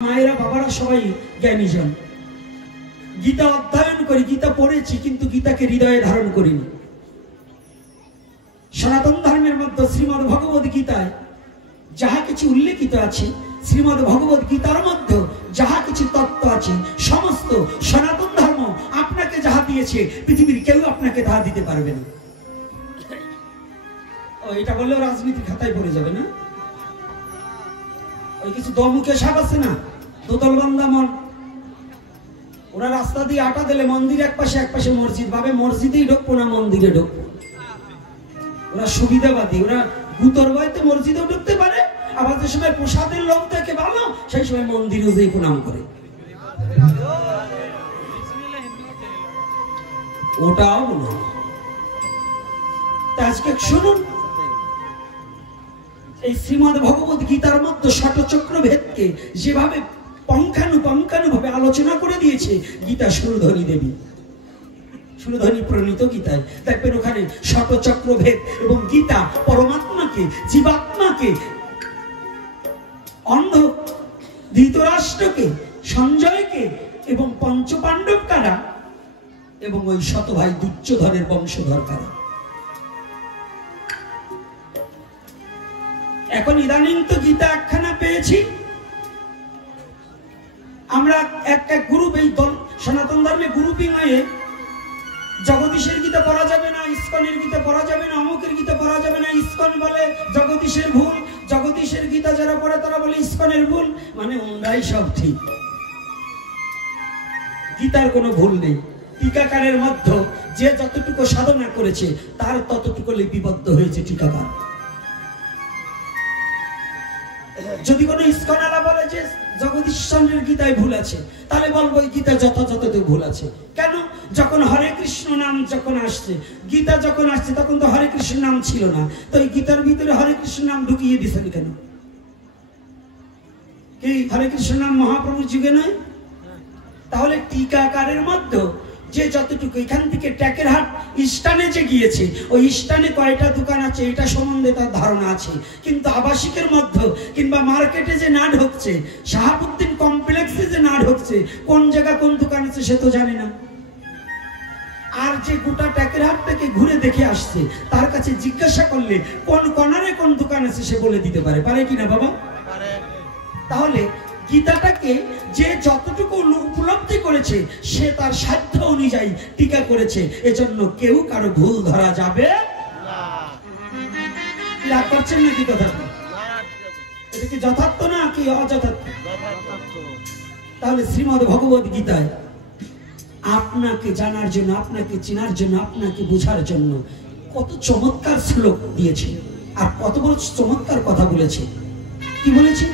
মায়েরা বাবারা সবাই জ্ঞানীজন। গীতা অধ্যয়ন করি, গীতা পড়েছি, কিন্তু গীতাকে হৃদয়ে ধারণ করিনি। সনাতন ধর্মের মধ্যে শ্রীমদ্ ভগবদ গীতায় যাহা কিছু উল্লেখিত আছে, শ্রীমদ্ ভগবদ গীতার মধ্যে যাহা কিছু তত্ত্ব আছে, সমস্ত সনাতন ধর্ম আপনাকে যাহা দিয়েছে পৃথিবীর কেউ আপনাকে তাহা দিতে পারবে না। এটা বললেও রাজনীতির খাতায় পড়ে যাবে না। ওই কিছু দমুখে সাপ আছে না, দোতলবান্ধা মন, ওরা রাস্তা দিয়ে আটা দিলে মন্দির এক পাশে মসজিদ ভাবে মসজিদেই ঢুকবো না মন্দিরে ঢুকবো। ওরা সুবিধাবাদী, ওরা গুতর বইতে মসজিদেও ঢুকতে পারে, আবার যে সময় প্রসাদের লোক দেখে ভালো সেই সময় মন্দিরেও যেই প্রণাম করে। ওটাও না। আজকে শুনুন, এই শ্রীমদ্ ভগবদ গীতার মধ্যে ষটচক্র ভেদকে যেভাবে পঙ্খানুভাবে আলোচনা করে দিয়েছে গীতা সুরধনী দেবী, সুরধনী প্রণীত গীতায় দেখবেন ওখানে ষটচক্র ভেদ এবং গীতা পরমাত্মাকে, জীবাত্মাকে, অন্ধ ধৃতরাষ্ট্রকে, সঞ্জয়কে এবং পঞ্চপাণ্ডব কারা এবং ওই শতভাই দুর্যোধনের বংশধর কারা। এখন ইদানিং তো গীতা একখানা পেয়েছি আমরা, এক গ্রুপ, এই সনাতন ধর্মে গ্রুপিং হয়ে জগদীশের গীতা পড়া যাবে না, ইস্কনের গীতা পড়া যাবে না, অমুকের গীতা পড়া যাবে না। ইস্কন বলে জগদীশের ভুল, জগদীশের গীতা যারা পড়ে তারা বলে ইস্কনের ভুল। মানে ওনারাই সব ঠিক, গীতার কোনো ভুল নেই। টিকাকারের মধ্যে যে যতটুকু সাধনা করেছে তার ততটুকু লিপিবদ্ধ হয়েছে টিকাকার। যদি কোনো ইস্কনালা বলে যে জগদীশ্বরের গীতায় ভুল আছে, তাহলে বলবো এই গীতা যথাযথতে ভুল আছে। কেন? যখন হরে কৃষ্ণ নাম যখন আসছে, গীতা যখন আসছে তখন তো হরে কৃষ্ণ নাম ছিল না, তো এই গীতার ভিতরে হরে কৃষ্ণ নাম ঢুকিয়ে দিয়েছেন কেন? কি হরে কৃষ্ণ নাম মহাপ্রভুর যুগে নয়? তাহলে টিকাকারের মধ্যে যে যতটুকু, এখান থেকে ট্যাকেরহাট স্টানে যে গিয়েছে, ওই স্টানে কয়টা দোকান আছে এটা সম্বন্ধে তার ধারণা আছে, কিন্তু আবাসিকের মধ্যে কিংবা মার্কেটে যে না ঢুকছে, শাহাবুদ্দিন কমপ্লেক্সে যে না ঢুকছে, কোন জায়গা কোন দোকান আছে সে তো জানে না। আর যে গোটা ট্যাকেরহাটটাকে ঘুরে দেখে আসছে, তার কাছে জিজ্ঞাসা করলে কোন কর্নারে কোন দোকান আছে সে বলে দিতে পারে, পারে কিনা বাবা? তাহলে গীতাটাকে যে যতটুকু উপলব্ধি করেছে সে তার সাধ্য অনুযায়ী টিকা করেছে, এজন্য কেউ কারো ভুল ধরা যাবে না। করছেন নাকি কথা? এটা কি যথার্থ না কি অযথার্থ? তাহলে শ্রীমদ্ ভগবদ গীতায় আপনাকে জানার জন্য, আপনাকে চেনার জন্য, আপনাকে বোঝার জন্য কত চমৎকার শ্লোক দিয়েছে আর কত বড় চমৎকার কথা বলেছে। কি বলেছে?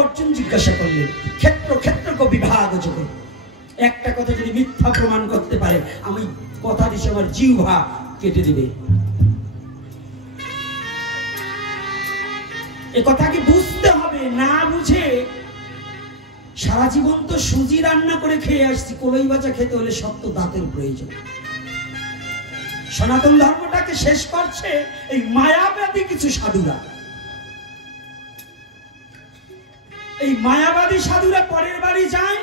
অর্জুন জিজ্ঞাসা করলেন ক্ষেত্র বিভাগ যোগে, একটা কথা যদি মিথ্যা প্রমাণ করতে পারে আমি কথা দিচ্ছি আমার জিহ্বা কেটে দিবে। এ কথাকে বুঝতে হবে, না বুঝে সারা জীবন তো সুজি রান্না করে খেয়ে আসছি, কলই ভাজা খেতে হলে সত্য দাঁতের প্রয়োজন। সনাতন ধর্মটাকে শেষ করছে এই মায়াবাদী কিছু সাধুরা। এই মায়াবাদী সাধুরা পরের বাড়ি যায়,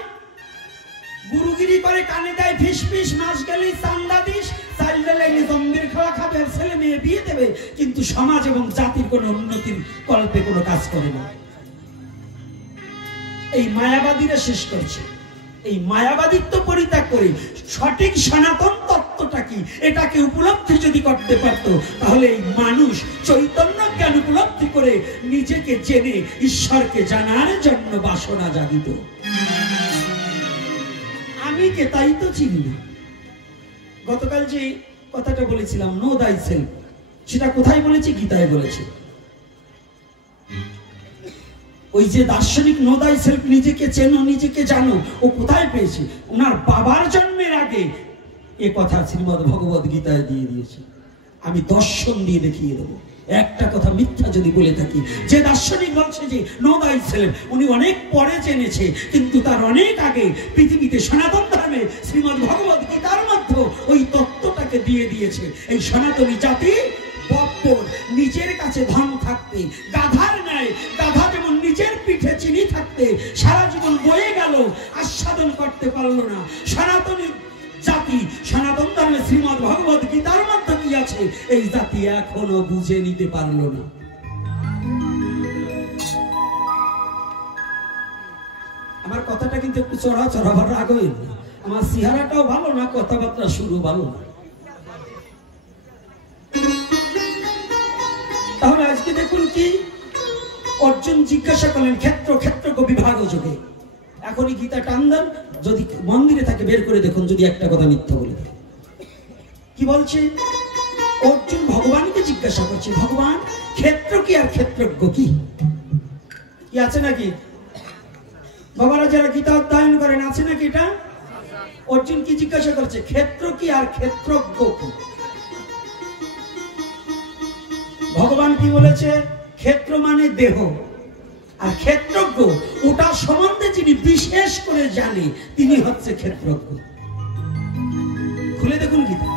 গুরুগিরি করে, কানে দেয় ফিস মাস গেলেই চান্দা দিস, চাল ডালাইলে জম্বির খাওয়া খাবে আর ছেলে মেয়ে বিয়ে দেবে, কিন্তু সমাজ এবং জাতির কোন উন্নতির কল্পে কোনো কাজ করে না। এই মায়াবাদীরা শেষ করছে। এই মায়াবাদিত্ব পরিত্যাগ করে সঠিক সনাতন তত্ত্বটা কি এটাকে উপলব্ধি যদি করতে পারত, তাহলে এই মানুষ চৈতন্য জ্ঞান উপলব্ধি করে নিজেকে জেনে ঈশ্বরকে জানার জন্য বাসনা জাগিত। আমি কে তাই তো চিনি না। গতকাল যে কথাটা বলেছিলাম নো দাই সেলফ, সেটা কোথায় বলেছি? গীতায় বলেছে। ওই যে দার্শনিক নো দাই সেলফ, নিজেকে চেনো, নিজেকে জানো, ও কোথায় পেয়েছে? ওনার বাবার জন্মের আগে এ কথা শ্রীমদ্ ভগবদ গীতায় দিয়ে দিয়েছে। আমি দর্শন দিয়ে দেখিয়ে দেবো। একটা কথা মিথ্যা যদি বলে থাকি, যে দার্শনিক বলছে যে নো দাই সেলফ, উনি অনেক পরে জেনেছে, কিন্তু তার অনেক আগে পৃথিবীতে সনাতন ধর্মে শ্রীমদ্ ভগবদ গীতার মধ্যে ওই তত্ত্বটাকে দিয়ে দিয়েছে। এই সনাতনী জাতি বপ্পর নিজের কাছে ধন থাকতে গাধার ন্যায়, গাধা যেমন নিজের পিঠে চিনি থাকতে সারা জীবন বয়ে গেল, আস্বাদন করতে পারলো না। সনাতনী জাতি, সনাতন ধর্মে শ্রীমদ্ ভগবত গীতার মধ্যে কি আছে এই জাতি এখনো বুঝে নিতে পারলো না। আমার কথাটা কিন্তু একটু চড়া চড়া ভালো রাগই না, আমার চেহারাটাও ভালো না, কথাবার্তা শুরু ভালো না। তাহলে আজকে দেখুন কি অর্জুন জিজ্ঞাসা করলেন ক্ষেত্র ক্ষেত্র বিভাগ যোগে। এখনই গীতা টান দেন, যদি মন্দিরে থাকে বের করে দেখুন যদি একটা কথা মিথ্যা বলে। কি বলছে অর্জুন ভগবানকে জিজ্ঞাসা করছে, ভগবান ক্ষেত্র কি আর ক্ষেত্রজ্ঞ কি আছে নাকি? বাবারা যারা গীতা অধ্যয়ন করেন আছে নাকি এটা? অর্জুন কি জিজ্ঞাসা করছে, ক্ষেত্র কি আর ক্ষেত্রজ্ঞ কি? ভগবান কি বলেছে, ক্ষেত্র মানে দেহ, আর ক্ষেত্রজ্ঞ ওটা সম্বন্ধে যিনি বিশেষ করে জানে তিনি হচ্ছে ক্ষেত্রজ্ঞ। খুলে দেখুন গীতা।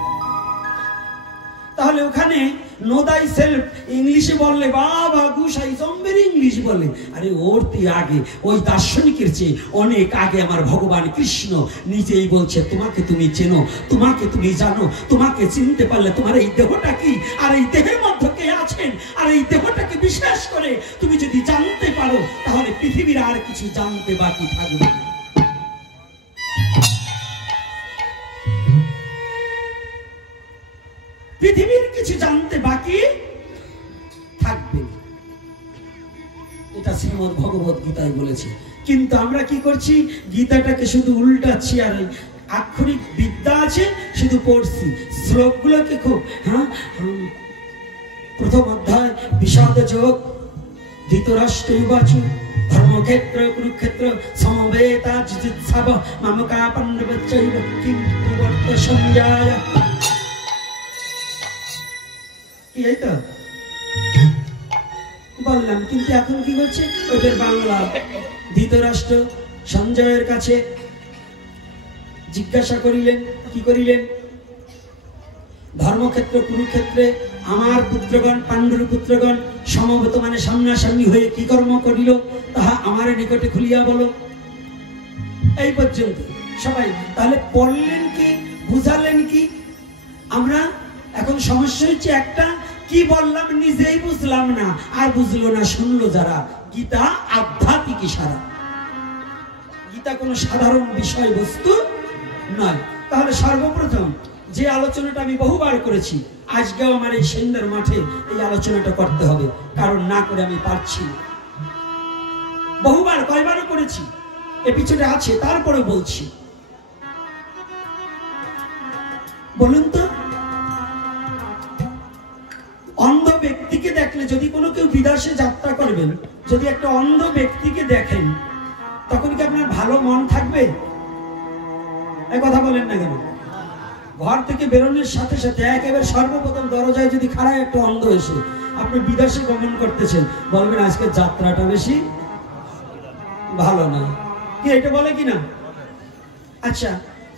তাহলে ওখানে নো দাই সেলফ ইংলিশে বললে বাবা গুসাই জম্বের ইংলিশ বলে, আরে ওর আগে ওই দার্শনিকের চেয়ে অনেক আগে আমার ভগবান কৃষ্ণ নিজেই বলছে তোমাকে তুমি চেনো, তোমাকে তুমি জানো, তোমাকে চিনতে পারলে তোমার এই দেহটা কি আর এই দেহের মধ্যে কে আছেন আর এই দেহটাকে বিশেষ করে তুমি যদি জানতে পারো তাহলে পৃথিবীর আর কিছু জানতে বাকি থাকবে। পৃথিবীর কিছু জানতে বাকি থাকবে, এটা শ্রীমদ্ ভগবত গীতায় বলেছে। কিন্তু আমরা কি করছি, গীতাটাকে শুধু উল্টাচ্ছি, আর আক্ষরিক বিদ্যা আছে শুধু পড়ছি, শ্লোকগুলোকে খুব প্রথম অধ্যায় বিষাদ যোগ ধৃতরাষ্ট্রবাচু ধর্মক্ষেত্র কুরুক্ষেত্র সমবেতা জিজিৎসাব মামকা পাণ্ডবচ্চৈব কিম নিবর্ত সঞ্জয়। কি এটা বললাম, কিন্তু এখন কি করছে ওদের বাংলা। ধৃতরাষ্ট্র সঞ্জয়ের কাছে জিজ্ঞাসা করিলেন, কি করিলেন, ধর্মক্ষেত্র কুরুক্ষেত্রে আমার পুত্রগণ পাণ্ডুর পুত্রগণ সমবেত মানে সামনাসামনি হয়ে কি কর্ম করিল তাহা আমার নিকটে খুলিয়া বলো। এই পর্যন্ত সবাই তাহলে পড়লেন কি, বুঝালেন কি? আমরা এখন সমস্যা হচ্ছে একটা, কি বললাম নিজেই বুঝলাম না, আর বুঝলো না শুনলো যারা। গীতা আধ্যাত্মিক ইশারা, গীতা কোনো সাধারণ বিষয়বস্তু নয়। তাহলে সর্বপ্রথম যে আলোচনাটা আমি বহুবার করেছি, আজকেও আমার এই সেন্দার মাঠে এই আলোচনাটা করতে হবে, কারণ না করে আমি পারছি। বহুবার কয়বারও করেছি, এপিসোডে আছে, তারপরে বলছি। বলুন তো, অন্ধ ব্যক্তিকে দেখলে, যদি কোনো কেউ বিদেশে যাত্রা করবেন, যদি একটা অন্ধ ব্যক্তিকে দেখেন তখন কি আপনার ভালো মন থাকবে? এই কথা বলেন না কেন? ঘর থেকে বেরোনোর সাথে সাথে একেবারে সর্বপ্রথম দরজায় যদি খাড়ায় একটা অন্ধ এসে আপনি বিদেশে গমন করতেছেন, বলবেন আজকে যাত্রাটা বেশি ভালো না, কি এটা বলে কিনা? আচ্ছা,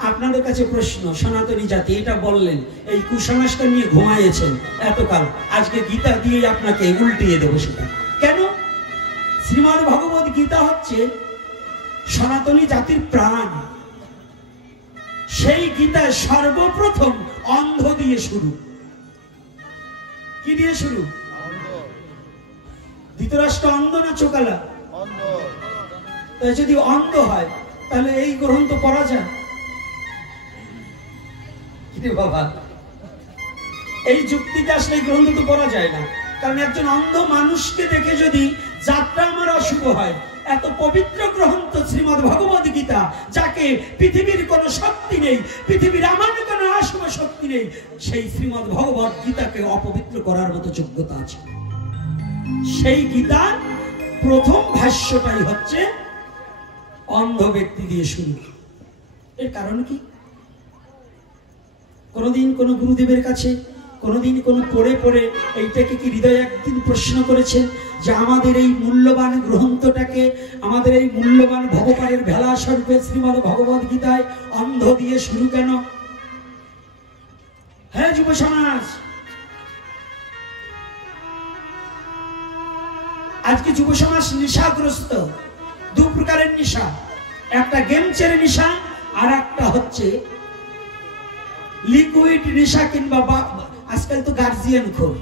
আপনাদের কাছে প্রশ্ন, সনাতনী জাতি এটা বললেন, এই কুসংস্কার নিয়ে ঘুমাইয়েছেন এতকাল, আজকে গীতা দিয়ে আপনাকে উল্টিয়ে দেবো সেটা কেন? শ্রীমদ্ ভগবত গীতা হচ্ছে সনাতনী জাতির প্রাণ। সেই গীতায় সর্বপ্রথম অন্ধ দিয়ে শুরু। কি দিয়ে শুরু? ধৃতরাষ্ট্র অন্ধ না চোকালা? তাই যদি অন্ধ হয় তাহলে এই গ্রন্থ পড়া যায়? বাবা, এই যুক্তিতে আসলে এই গ্রন্থ তো পড়া যায় না, কারণ একজন অন্ধ মানুষকে দেখে যদি যাত্রা আমার অশুভ হয়, এত পবিত্র গ্রন্থ শ্রীমদ্ ভগবত গীতা, যাকে পৃথিবীর কোনো শক্তি নেই, পৃথিবীর আমার কোনো অশুভ শক্তি নেই, সেই শ্রীমদ্ ভগবত গীতাকে অপবিত্র করার মতো যোগ্যতা আছে। সেই গীতার প্রথম ভাষ্যটাই হচ্ছে অন্ধ ব্যক্তি দিয়ে শুরু। এর কারণ কি? কোনদিন কোন গুরুদেবের কাছে, কোনদিন কোন পড়ে পড়ে এইটাকে কি হৃদয়ে একদিন প্রশ্ন করেছেন যে আমাদের এই মূল্যবান গ্রন্থটাকে, আমাদের এই মূল্যবান ভগবানের ভেলা স্বরূপে শ্রীমদ্ ভগবত গীতায় অন্ধ দিয়ে শুরু কেন? হ্যাঁ যুব সমাজ, আজকে যুব সমাজ নেশাগ্রস্ত, দু প্রকারের নেশা, একটা গেমসের নেশা আর একটা হচ্ছে লিকুইড নেশা কিংবা আজকাল তো গার্জিয়ান খোর।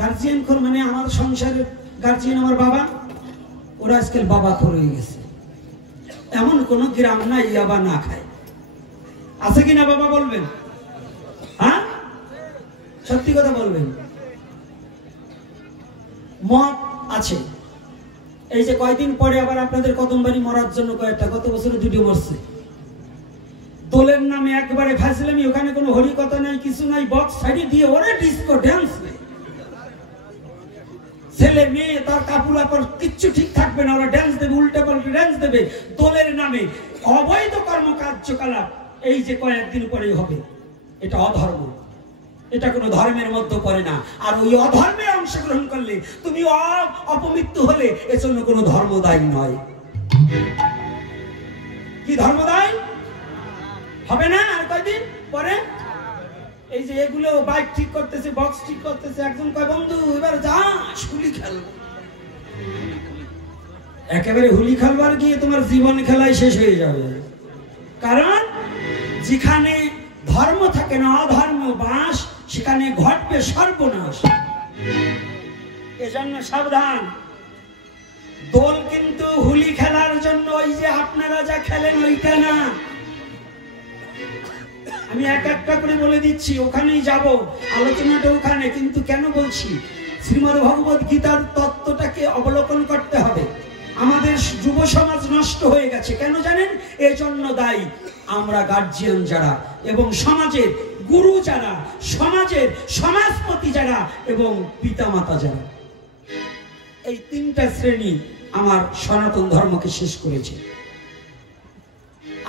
গার্জিয়ান খোর মানে আমার সংসারের গার্জিয়ান আমার বাবা, ওরা আজকাল বাবা খোর হয়ে গেছে। এমন কোন গ্রাম না ইয়াবা না খায়, আছে কিনা বাবা বলবেন? হ্যাঁ সত্যি কথা বলবেন। মদ আছে। এই যে কয়দিন পরে আবার আপনাদের কদমবাড়ি মরার জন্য কয়েকটা, গত বছরে দুটো মরছে। দোলের নামে একবারে ফাইসলামি, ওখানে কোনো হরি কথা নাই, কিছু নাই, বক্স সাইডে দিয়ে ওরা ডিস্কো ড্যান্স নেই। ছেলে মেয়ে তার কাপড় আপড় কিচ্ছু ঠিক থাকবে না, ওরা ড্যান্স দেবে, উল্টে পাল্টে ড্যান্স দেবে দোলের নামে। অবৈধ কর্মকার্যকলাপ এই যে কয়েকদিন পরেই হবে, এটা অধর্ম, এটা কোনো ধর্মের মধ্যে পড়ে না। আর ওই অধর্মে অংশগ্রহণ করলে তুমি অপমৃত্যু হলে এজন্য কোনো ধর্ম দায়ী নয়। কি ধর্ম দায়ী হবে না? আর কয়দিন পরে এই যে এগুলো বাইক ঠিক করতেছে, বক্স ঠিক করতেছে, একজন কয় বন্ধু এবার যাস হুলি খেলবো। একেবারে হুলি খেলবার গিয়ে তোমার জীবন খেলায় শেষ হয়ে যাবে। কারণ যেখানে ধর্ম থাকে না, অধর্ম বাস, সেখানে ঘটবে সর্বনাশ। এজন্য সাবধান। দোল কিন্তু হুলি খেলার জন্য ওই যে আপনারা যা খেলেন ওইটা না। আমি এক একটা করে বলে দিচ্ছি, ওখানেই যাব, আলোচনাটা ওখানে। কিন্তু কেন বলছি, শ্রীমদ্ ভগবত গীতার তত্ত্বটাকে অবলোকন করতে হবে। আমাদের যুব সমাজ নষ্ট হয়ে গেছে, কেন জানেন? এজন্য দায়ী আমরা গার্জিয়ান যারা, এবং সমাজের গুরু যারা, সমাজের সমাজপতি যারা, এবং পিতামাতা যারা। এই তিনটা শ্রেণী আমার সনাতন ধর্মকে শেষ করেছে।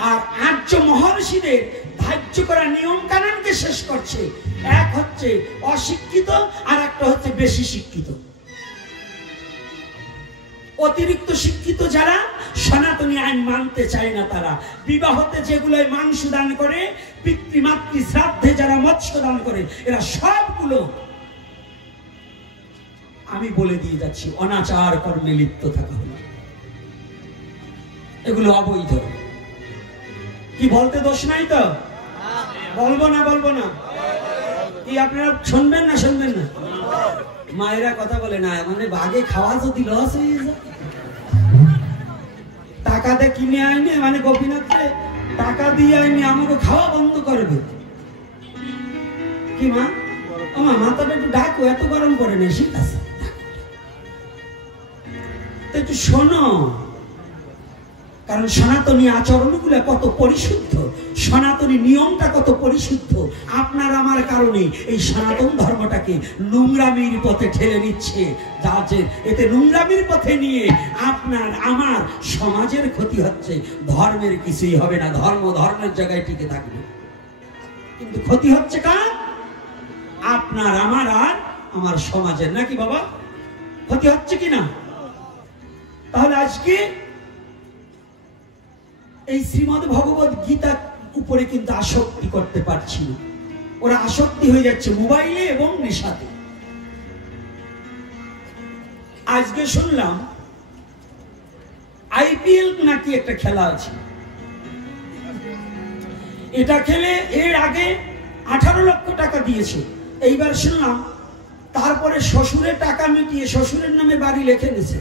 আর আর্য মহর্ষিদের ধার্য করা নিয়ম কানুনকে শেষ করছে। এক হচ্ছে অশিক্ষিত, আর একটা হচ্ছে বেশি শিক্ষিত। অতিরিক্ত শিক্ষিত যারা সনাতনী আইন মানতে চায় না, তারা বিবাহতে যেগুলো মাংস দান করে, পিতৃমাতৃ শ্রাদ্ধে যারা মৎস্য দান করে, এরা সবগুলো আমি বলে দিয়ে যাচ্ছি অনাচার কর্মে লিপ্ত থাকা হলো। এগুলো অবৈধ। কি বলতে দোষ নাই তো? বলবো না বলবো না? কি আপনারা শুনবেন না শুনবেন না? মায়েরা কথা বলে না, মানে বাঘে খাওয়া যদি লস হয়ে যায়, টাকা দিয়ে কিনে আইনি, মানে গোপীনাথে টাকা দিয়ে আইনি, আমাকে খাওয়া বন্ধ করবে। কি মা? আমার মাথাটা একটু ডাকো, এত গরম পড়ে না, শীত আছে, একটু শোনো। কারণ সনাতনী আচরণগুলো কত পরিশুদ্ধ, সনাতনী নিয়মটা কত পরিশুদ্ধ। আপনার আমার কারণে এই সনাতন ধর্মটাকে নোংরামির পথে ঠেলে নিচ্ছে, যাচ্ছে এতে নোংরামির পথে নিয়ে আপনার আমার সমাজের ক্ষতি হচ্ছে। ধর্মের কিছুই হবে না, ধর্ম ধর্মের জায়গায় টিকে থাকবে, কিন্তু ক্ষতি হচ্ছে কার? আপনার আমার আর আমার সমাজের, নাকি বাবা? ক্ষতি হচ্ছে কিনা? তাহলে আজকে এই শ্রীমদ্ ভগবত গীতার উপরে কিন্তু আসক্তি করতে পারছি না। ওরা আসক্তি হয়ে যাচ্ছে মোবাইলে এবং নেশাতে। আজকে শুনলাম আইপিএল নাকি একটা খেলা আছে, এটা খেলে এর আগে 18 লক্ষ টাকা দিয়েছে। এইবার শুনলাম তারপরে শ্বশুরের টাকা মিটিয়ে শ্বশুরের নামে বাড়ি লিখে নিয়েছে।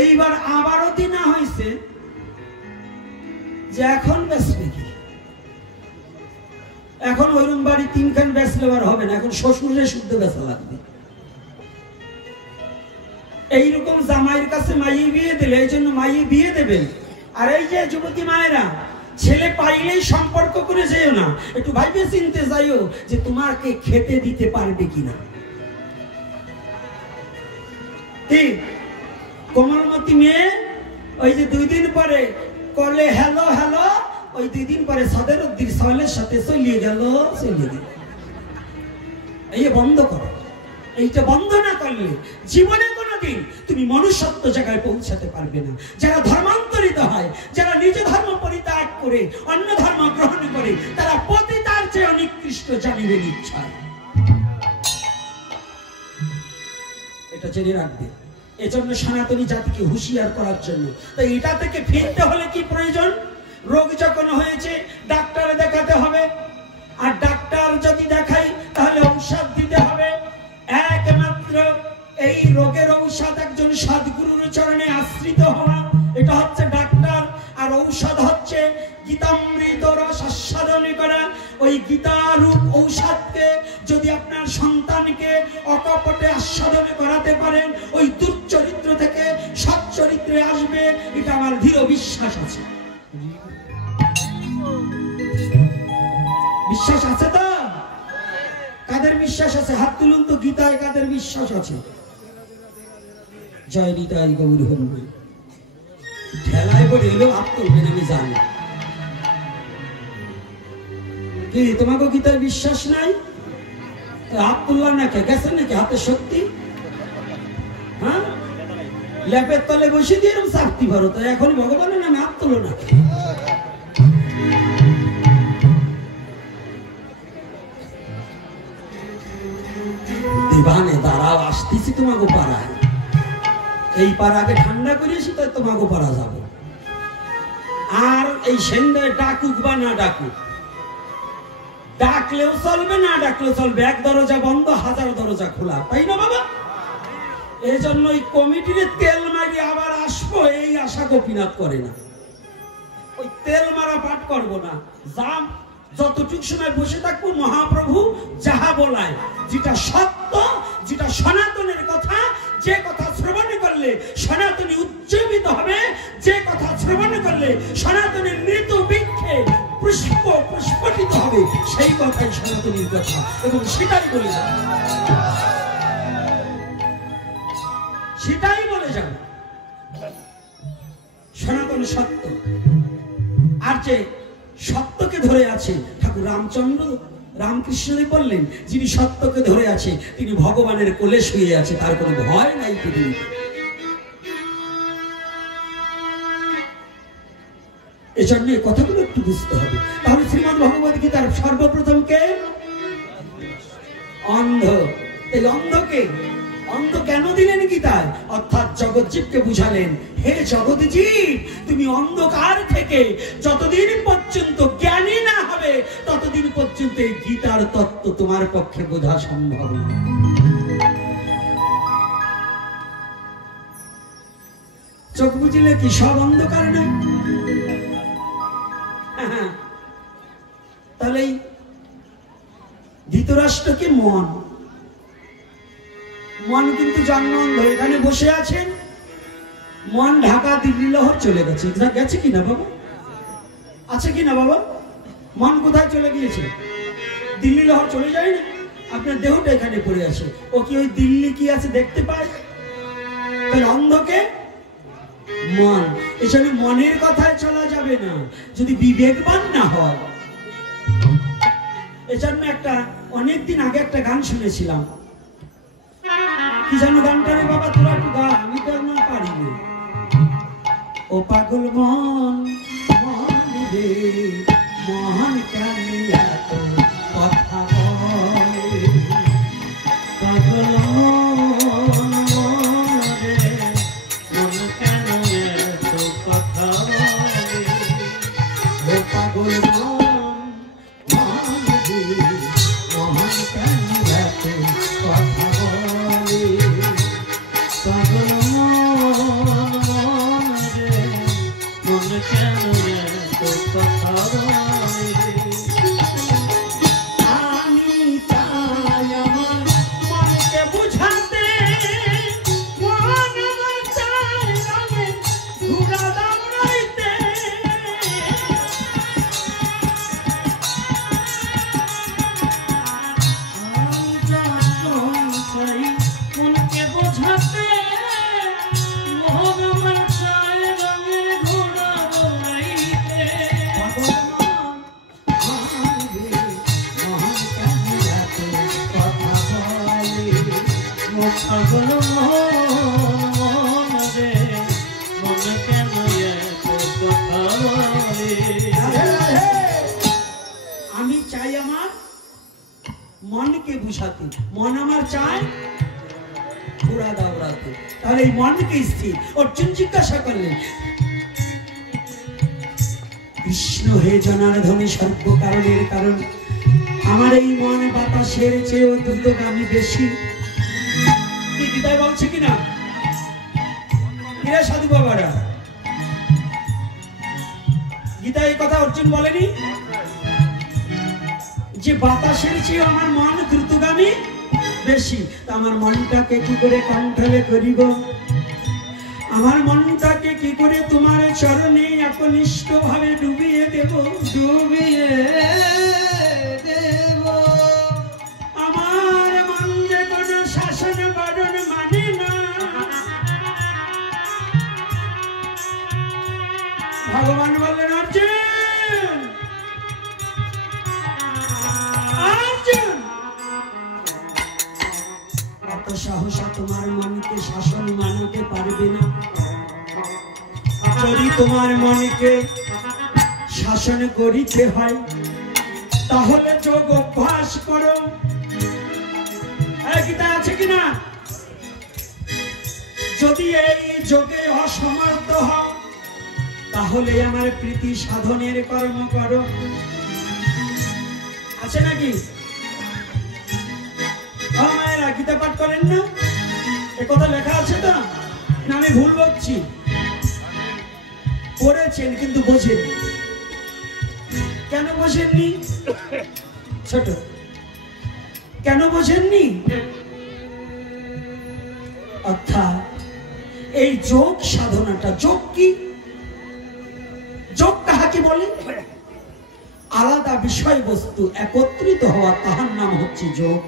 এইবার আবারও দিনা হয়েছে যে এখন বেচবে কি, এখন ওইরকম বাড়ি 3 খান বেচলে আর হবে না, এখন শ্বশুরের শুদ্ধ বেচা লাগবে। এইরকম জামাইয়ের কাছে মাইয়ে বিয়ে দিলে, এই জন্য মাইয়ে বিয়ে দেবেন। আর এই যে যুবতী মায়েরা, ছেলে পাইলেই সম্পর্ক করে যেও না, একটু ভাইবে চিনতে যাইও যে তোমাকে খেতে দিতে পারবে কিনা। ঠিক কোমলমতি মেয়ে ওই যে 2 দিন পরে করলে হ্যালো হ্যালো, ওই 2 দিন পরে সদরুদ্দিন সাহেবের সাথে চলিয়ে গেল। এই বন্ধ করো। এইটা বন্ধ না করলে জীবনে কোনোদিন তুমি মনুষ্যত্ব জায়গায় পৌঁছাতে পারবে না। যারা ধর্মান্তরিত হয়, যারা নিজ ধর্ম পরিত্যাগ করে অন্য ধর্ম গ্রহণ করে, তারা পতিতার চেয়ে নিকৃষ্ট জানিবেন ইচ্ছা। এটা জেনে রাখবে। এজন্য সনাতনী জাতিকে হুঁশিয়ার করার জন্য। তো এটা থেকে ফিরতে হলে কি প্রয়োজন? রোগ যখন হয়েছে ডাক্তারে দেখাতে হবে, আর ডাক্তার যদি দেখাই তাহলে ঔষধ দিতে হবে। একমাত্র এই রোগের ঔষধ একজন সদ্গুরুর চরণে আশ্রিত হওয়া, এটা হচ্ছে ডাক্তার। আর ঔষধ হচ্ছে গীতামৃত রস আস্বাদন করা। ওই গীতারূপ ঔষধকে যদি আপনার সন্তানকে অকপটে আস্বাদন করাতে পারেন, ওই দুর্চরিত্র থেকে সচ্চরিত্রে আসবে, এটা আমার দৃঢ় বিশ্বাস আছে। বিশ্বাস আছে তো? কাদের বিশ্বাস আছে হাত তুলুন তো। গীতায় কাদের বিশ্বাস আছে? জয় নিতাই গৌর হরি। ঠেলায় পড়ে এলো হাত তুলবেন, আমি জানি। কি তোমাকে গীতায় বিশ্বাস নাই? হাত তুললাম না কে? গেছেন নাকি হাতে শক্তি? হ্যাঁ, ল্যাপের তলে বসে দিয়ে এরকম চাকতি পারো, তো এখন ভগবানের নামে হাত তুলো না। দিবানে দাঁড়াও, আসতেছি তোমাকে পাড়ায়। এই পাড়াকে ঠান্ডা করিয়েছি, তো তোমাকে পাড়া যাবো। আর এই সন্ধ্যায় ডাকুক বা না ডাকুক, ডাকলেও চলবে, না ডাকলেও চলবে। এক দরজা বন্ধ, হাজার দরজা খোলা, তাই না বাবা? এই জন্য ওই কমিটির তেল মারি আবার আসবো এই আশা গোপীনাথ করে না। ওই তেল মারা পাঠ করবো না। যাম যতটুক সময় বসে থাকবো, মহাপ্রভু যাহা বলায়, যেটা সত্য, যেটা সনাতনের কথা, যে কথা শ্রবণ করলে সনাতনী উজ্জীবিত হবে, যে কথা শ্রবণ করলে সনাতনের মৃত বৃক্ষে পুষ্প প্রস্ফুটিত হবে, সেই কথাই সনাতনীর কথা, এবং সেটাই বলে যাবে, সেটাই বলে যাবে। সনাতন সত্য। আর যে সত্যকে ধরে আছে, ঠাকুর রামচন্দ্র রামকৃষ্ণদেব বললেন, যিনি সত্যকে ধরে আছে তিনি ভগবানের কোলে শুয়ে আছে, তার কোনো ভয় নাই পৃথিবীতে। এজন্য এই কথাগুলো একটু বুঝতে হবে। তাহলে শ্রীমদ্ ভগবদ গীতার সর্বপ্রথম কে? অন্ধ। এই অন্ধকে অন্ধ কেন দিলেন গীতায়? অর্থাৎ জগৎজীবকে বুঝালেন, হে জগৎজীব, তুমি অন্ধকার থেকে যতদিন পর্যন্ত জ্ঞানী না হবে, ততদিন পর্যন্ত এই গীতার তত্ত্ব তোমার পক্ষে বোঝা সম্ভব না। চোখ বুঝলে কি সব অন্ধকার না? তাহলে ধৃতরাষ্ট্রকে মন, মন কিন্তু জন্ম অন্ধ। এখানে বসে আছেন, মন ঢাকা দিল্লি লহর চলে গেছে। গেছে কিনা বাবা? আছে কিনা বাবা? মন কোথায় চলে গিয়েছে? দিল্লি লহর চলে যায় না? আপনার দেহটা এখানে পড়ে আছে। ও কি ওই দিল্লি কি আছে দেখতে পায়? তাহলে অন্ধকে মন। এখানে মনের কথায় চলা যাবে না যদি বিবেকবান না হয়। এজন্য একটা অনেকদিন আগে একটা গান শুনেছিলাম, কি যেন গানটা রে বাবা, তোরা একটু গা, আমি তো না পারি না। ও পাগল মন, মন রে মন কেন এত কথা বলে, পাগল মন, মন রে মন কেন এত কথা বলে, ও পাগল মন, মন রে মন কেন এত কথা বলে, পাগল মন, মন রে মন কেন এত কথা বলে। আমি চাই আমার মনকে বুঝাতে, মন আমার চাই রঙে ঘুরা দাঁড়াইতে, আমি চাই মনকে বোঝাতে, মন আমার চাই রঙে ঘুরা দাঁড়াইতে, পাগল মন, মন রে মন কেন এত কথা বলে, ও পাগল মন, মন রে মন কেন এত কথা বলে। আমি চাই আমার মনকে বুঝাতে, মন আমার চায় ঘোড়া দাওড়াতো। তাহলে এই মনকে স্থির। অর্জুন জিজ্ঞাসা করলেন, কৃষ্ণ হে জনার্দনে সর্বকারণের কারণ, আমার এই মন বাতাসের চেয়েও দ্রুতগামী বেশি। কি গীতায় বলছে কিনা? কিরা সাধু বাবারা, গীতায় এই কথা অর্জুন বলেনি যে বাতাসের চেয়ে আমার মন দ্রুতগামী বেশি? আমার মনটাকে কি করে কণ্ঠলে করিব? আমার মনটাকে কি করে তোমার চরণে একনিষ্ঠ ভাবে ডুবিয়ে দেব? ডুবিয়ে দেব। আমার মন যে কোনো শাসন বারণ মানে না। ভগবান বললেন, অর্জুন অর্জুন, এত সাহসা তোমার মনকে শাসন মানতে পারবে না। যদি তোমার মনকে শাসন করিতে হয় তাহলে যোগ অভ্যাস করো। গীতা আছে কিনা? যদি এই যোগে অসমর্থ হও তাহলে আমার প্রীতি সাধনের কর্ম করো। আছে নাকি? মায়েরা গীতা পাঠ করেন না? এ কথা লেখা আছে তো না? আমি ভুল বলছি? পড়েছেন কিন্তু বোঝেননি। কেন বোঝেননি? ছোট, কেন বোঝেননি? অর্থাৎ এই যোগ সাধনাটা, যোগ কি? যোগ কাহাকে বলে? আলাদা বিষয়বস্তু একত্রিত হওয়া, তাহার নাম হচ্ছে যোগ।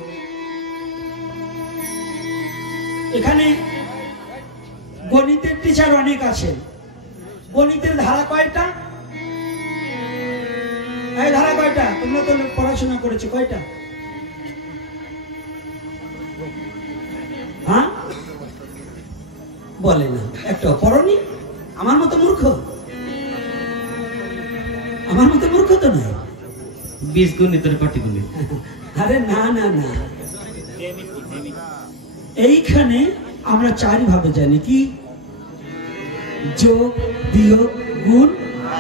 এখানে গণিতের টিচার অনেক আছেন। গণিতের ধারা কয়টা? এই ধারা কয়টা? তোমরা তো পড়াশোনা করেছো, কয়টা? হ্যাঁ বলে না, একটা পড়নি? আমার মতো মূর্খ? আমার মতো মূর্খ তো নয়। 20 গুণিতের পাটিগণিত। আরে না না না, এইখানে আমরা চারি ভাবে জানি। কি? যোগ, বিয়োগ, গুণ,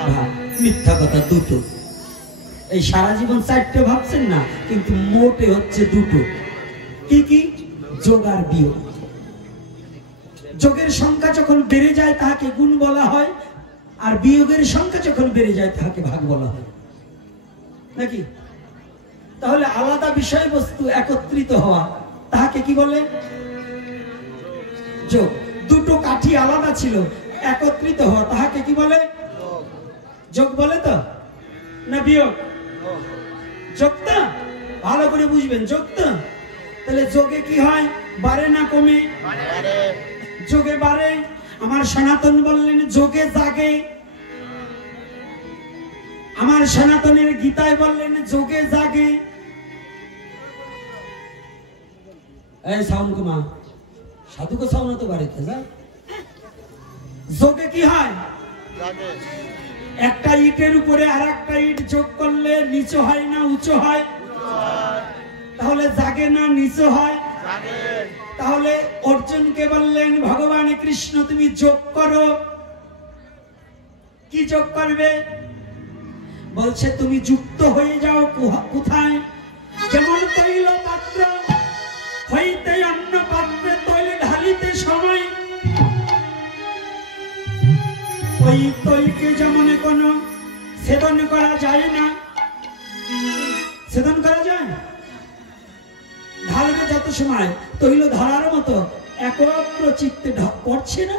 ভাগ। মিথ্যা কথা দুটো। এই সারা জীবন চারটে ভাবছেন না, কিন্তু মোটে হচ্ছে দুটো। কি কি? যোগ আর বিয়োগ। যোগের সংখ্যা যখন বেড়ে যায় তাহাকে গুণ বলা হয়, আর বিয়োগের সংখ্যা যখন বেড়ে যায় তাহাকে ভাগ বলা হয়, নাকি? তাহলে আলাদা বিষয়বস্তু একত্রিত হওয়া তাহাকে কি বলে? যোগ। দুটো কাঠি আলাদা ছিল, একত্রিত হওয়া তাহাকে কি বলে? যোগ বলে তো না বিয়োগ? যোগ তো, ভালো করে বুঝবেন, যোগ তো। তাহলে যোগে কি হয়? বাড়ে না কমে? যোগে বাড়ে। আমার সনাতন বললেন যোগে জাগে। আমার সনাতনের গীতায় বললেন যোগে জাগে। এই সাউন্ড কুমা সাধু কো সাউন্ড তো বাড়িতে যা। যোগে কি হয়? একটা ইটের উপরে আর একটা ইট যোগ করলে নিচু হয় না উঁচু হয়? তাহলে জাগে না নিচু হয়? তাহলে অর্জুনকে বললেন ভগবান কৃষ্ণ তুমি যোগ করো। কি যোগ করবে? বলছে তুমি যুক্ত হয়ে যাও কোথায়? যেমন তৈল পাত্র হইতে অন্য পাত্রে তৈল ঢালিতে সময়, ওই তৈলকে যেমন কোনো সেবন করা যায় না। সেবন করা যায়? ঢালবে যত সময় তৈল ধরার মতো একত্র চিত্তে পড়ছে না,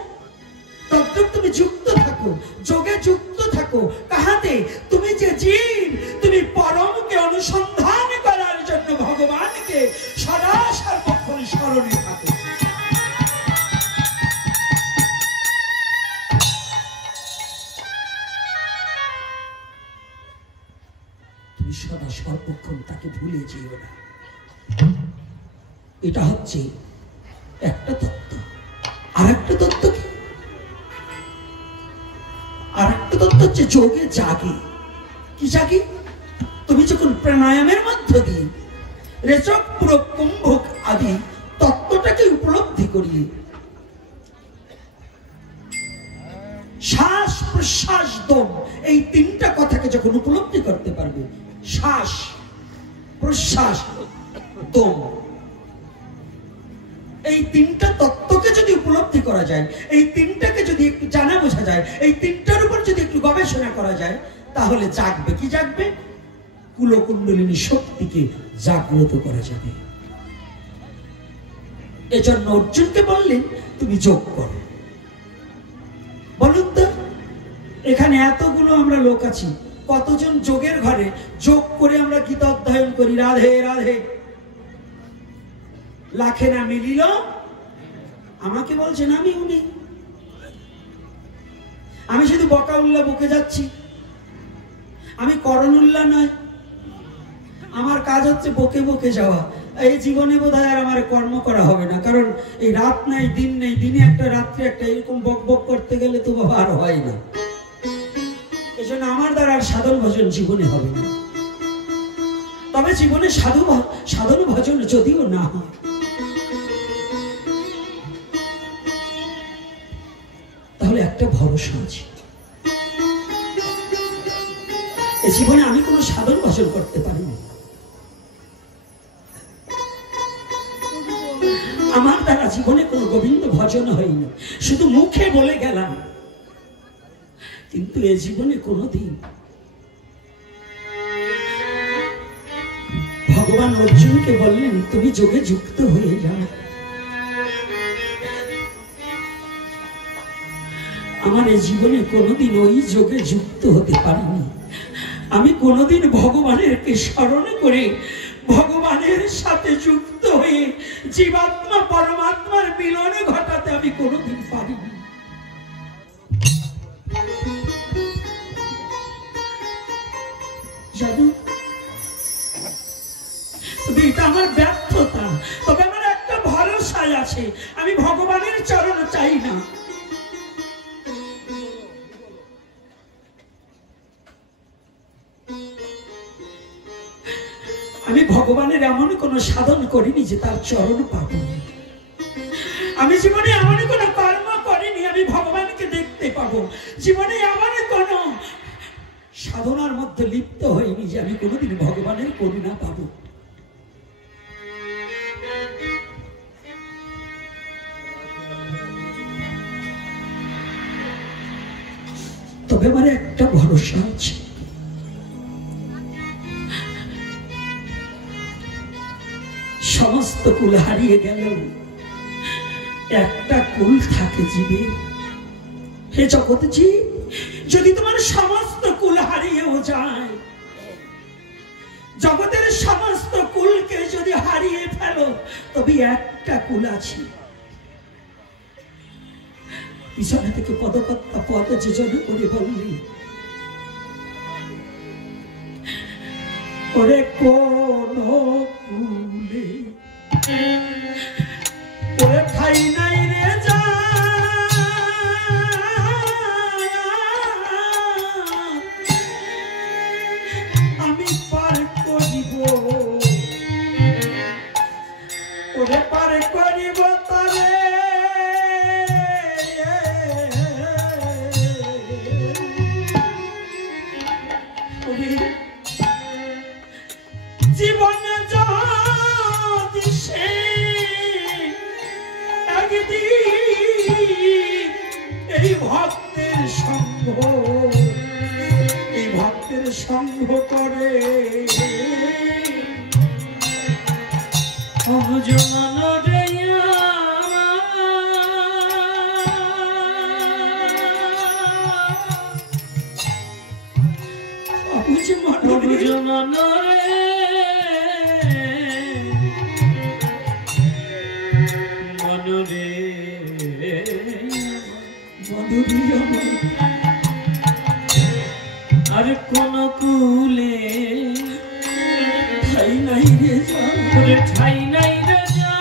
তদ্রূপ তুমি যুক্ত থাকো, যোগে যুক্ত থাকো। কাহাতে? তুমি যে জীব, তুমি পরমকে অনুসন্ধান করার জন্য ভগবানকে সদা সর্বক্ষণ স্মরণে থাকো। তুমি সদা সর্বক্ষণ তাকে ভুলে যেও না। এটা হচ্ছে একটা তত্ত্ব। আর একটা তত্ত্ব কি? আর একটা তত্ত্ব হচ্ছে যোগে জাগে। কি জাগে? তুমি যখন প্রাণায়ামের মধ্য দিয়ে রেচক পুরো কুম্ভক আদি তত্ত্বটাকে উপলব্ধি করিয়ে। শ্বাস প্রশ্বাস দম, এই তিনটা কথাকে যখন উপলব্ধি করতে পারবে, শ্বাস প্রশ্বাস দম, এই তিনটা তত্ত্বকে যদি উপলব্ধি করা যায়, এই তিনটাকে যদি একটু জানা বোঝা যায়, এই তিনটার উপর যদি একটু গবেষণা করা যায়, তাহলে জাগবে কি জাগবে? কুলকুণ্ডলিনী শক্তিকে জাগ্রত করা যাবে। এজন্য অর্জুনকে বললেন তুমি যোগ করো। বলুন তো, এখানে এতগুলো আমরা লোক আছি, কতজন যোগের ঘরে যোগ করে আমরা গীতা অধ্যয়ন করি, রাধে রাধে, লাখে না মিলিল। আমাকে বলছেন আমি উনি, আমি শুধু বকা উল্লাহ বকে যাচ্ছি, আমি করণুল্লাহ নয়, আমার কাজ হচ্ছে বকে বকে যাওয়া। এই জীবনে বোধহয় আর আমার কর্ম করা হবে না, কারণ এই রাত নাই দিন নেই, দিনে একটা রাত্রে একটা, এরকম বক বক করতে গেলে তো বাবা আর হয় না। এজন্য আমার দ্বারা আর সাধন ভজন জীবনে হবে না। তবে জীবনে সাধন ভজন যদিও না হয়, তাহলে একটা ভরসা আছে, এই জীবনে আমি কোনো সাধন ভজন করতে পারি না, আমার দ্বারা জীবনে কোনো গোবিন্দ ভজন হয়নি, শুধু মুখে বলে গেলাম, কিন্তু এ জীবনে কোনোদিন। ভগবান অর্জুনকে বললেন তুমি যোগে যুক্ত হয়ে যাও। আমার এই জীবনে কোনোদিন ওই যোগে যুক্ত হতে পারিনি, আমি কোনোদিন ভগবানের স্মরণ করে ভগবানের সাথে যুক্ত হয়ে জীবাত্মা পরমাত্মার মিলনে ঘটাতে আমি কোনোদিন পারিনি। জানো, এটা আমার ব্যর্থতা, তবে আমার একটা ভরসায় আছে, আমি ভগবানের চরণ চাই না। আমি ভগবানের এমন কোন সাধন করিনি যে তার চরণ পাবো, আমি জীবনে এমন কোন কর্ম করিনি আমি ভগবানকে দেখতে পাবো, জীবনে এমন কোন সাধনার মধ্যে লিপ্ত হইনি যে আমি কোনোদিন ভগবানের করুণা পাবো। তবে আমার একটা ভরসা আছে, সমস্ত কুল হারিয়ে গেল, একটা কুল থাকে জীবে। হে জগৎজি, যদি তোমার সমস্ত কুল হারিয়েও যায়, জগতের সমস্ত কুলকে যদি হারিয়ে ফেলো, তবে একটা কুল আছে। পিছনে থেকে পদকর্তা পদ যোজনা করে বললি, ওরে কোন কুলে ওরে ঠাই নাই রে যা, আমি পার করিব, ওরে পার করিব তারে, জীবনে যদি সে একদিন এই ভক্তের সঙ্গ করে, আর কোন কুলে ঠাই নাই রে যা, ঠাই নাই রে যা,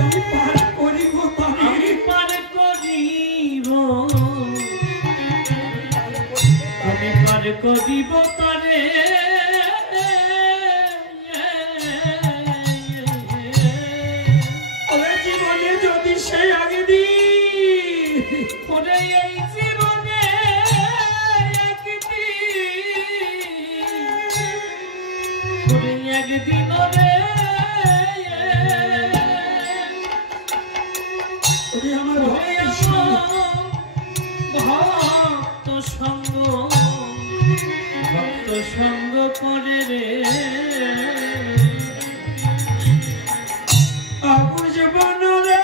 আমি পার করিব, আমি পার করিব, আমি পার করিব তারে। সেই একদিন ওরে এই জীবনে একদিন ওরে আমার ভক্ত সঙ্গ করে রে বুঝবন রে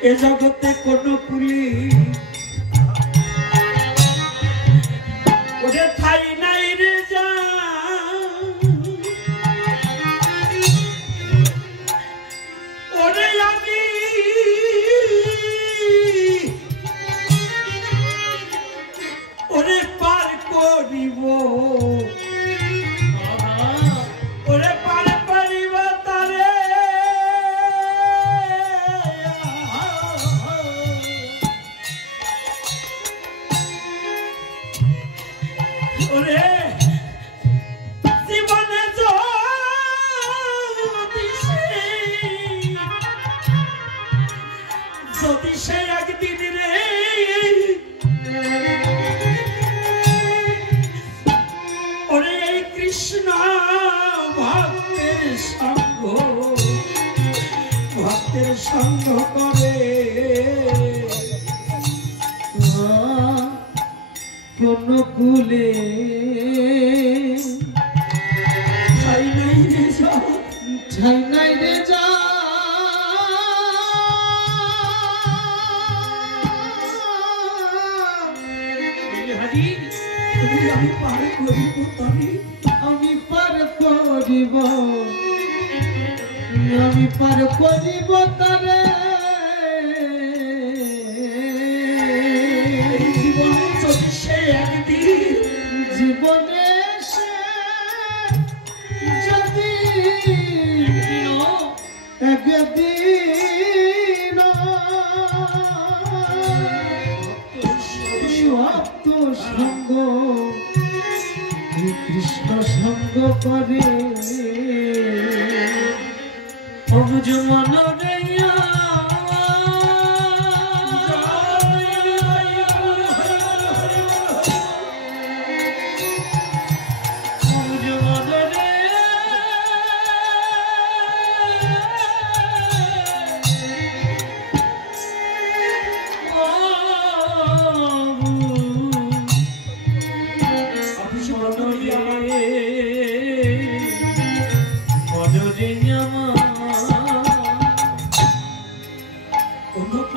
এ জগতে কোন কুলি ওরে ঠাই নাই রে যা ওরে আমি ওরে পার করিব ওরে পার করিব তারে ওরে জীবনে যদি সে একদিন রে ওরে এই কৃষ্ণ ভক্তের সঙ্গ করে কোন কুলে ঠাই নাই রে যা ঠাই নাই রে যা আমি পার করিব তারে আমি পার করিব তারে জীবনে যদি সে একদিন জীবনে সে যদি একদিন ভক্ত সঙ্গ কৃষ্ণ সঙ্গ করে অবুঝ মনে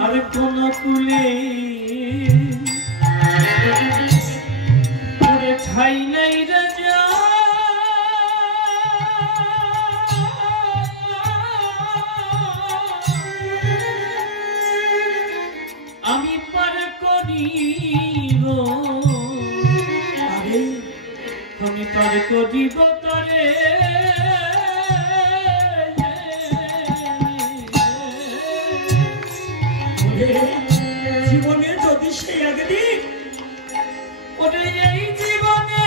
আর কোন কুলে ওরে ঠাই নাই রে যা আমি পার করিব আমি পার করিব তারে জীবনে যদি সে একদিন ওরে এই জীবনে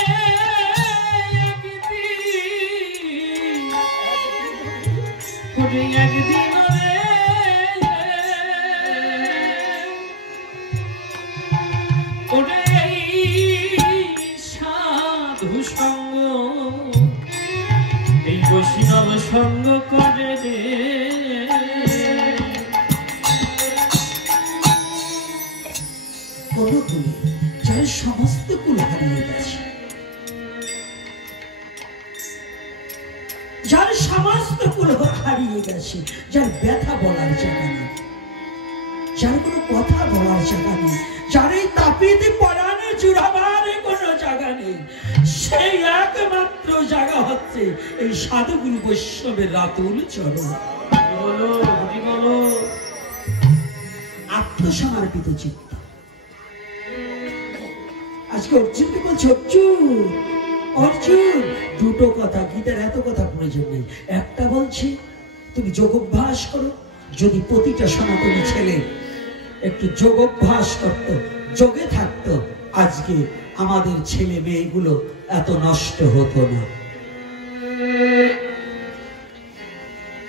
একদিন ওরে এই সাধু সঙ্গ এই বৈষ্ণব সঙ্গ করে রে কোন কুলে যার সমস্ত কুল হারিয়ে গেছে যার সমস্ত কুল হারিয়ে গেছে যার ব্যথা বলার জায়গা নেই যার কোনো কথা বলার জায়গা নেই যার এই তাপিতে পরাণে জুড়াবার কোনো জায়গা নেই সেই একমাত্র জায়গা হচ্ছে এই সাধুগুরু বৈষ্ণবের রাতুল চরণ বলো হরি বলো। আত্মসমর্পিত চিত্ত। আজকে অর্জুনকে বলছে, অর্জুন অর্জুন দুটো কথা, গীতার এত কথা প্রয়োজন নেই। একটা বলছে তুমি যোগ অভ্যাস করো। যদি প্রতিটা সনাতনী ছেলে একটু যোগ অভ্যাস করত, যোগে থাকতো, আজকে আমাদের ছেলে মেয়েগুলো এত নষ্ট হতো না।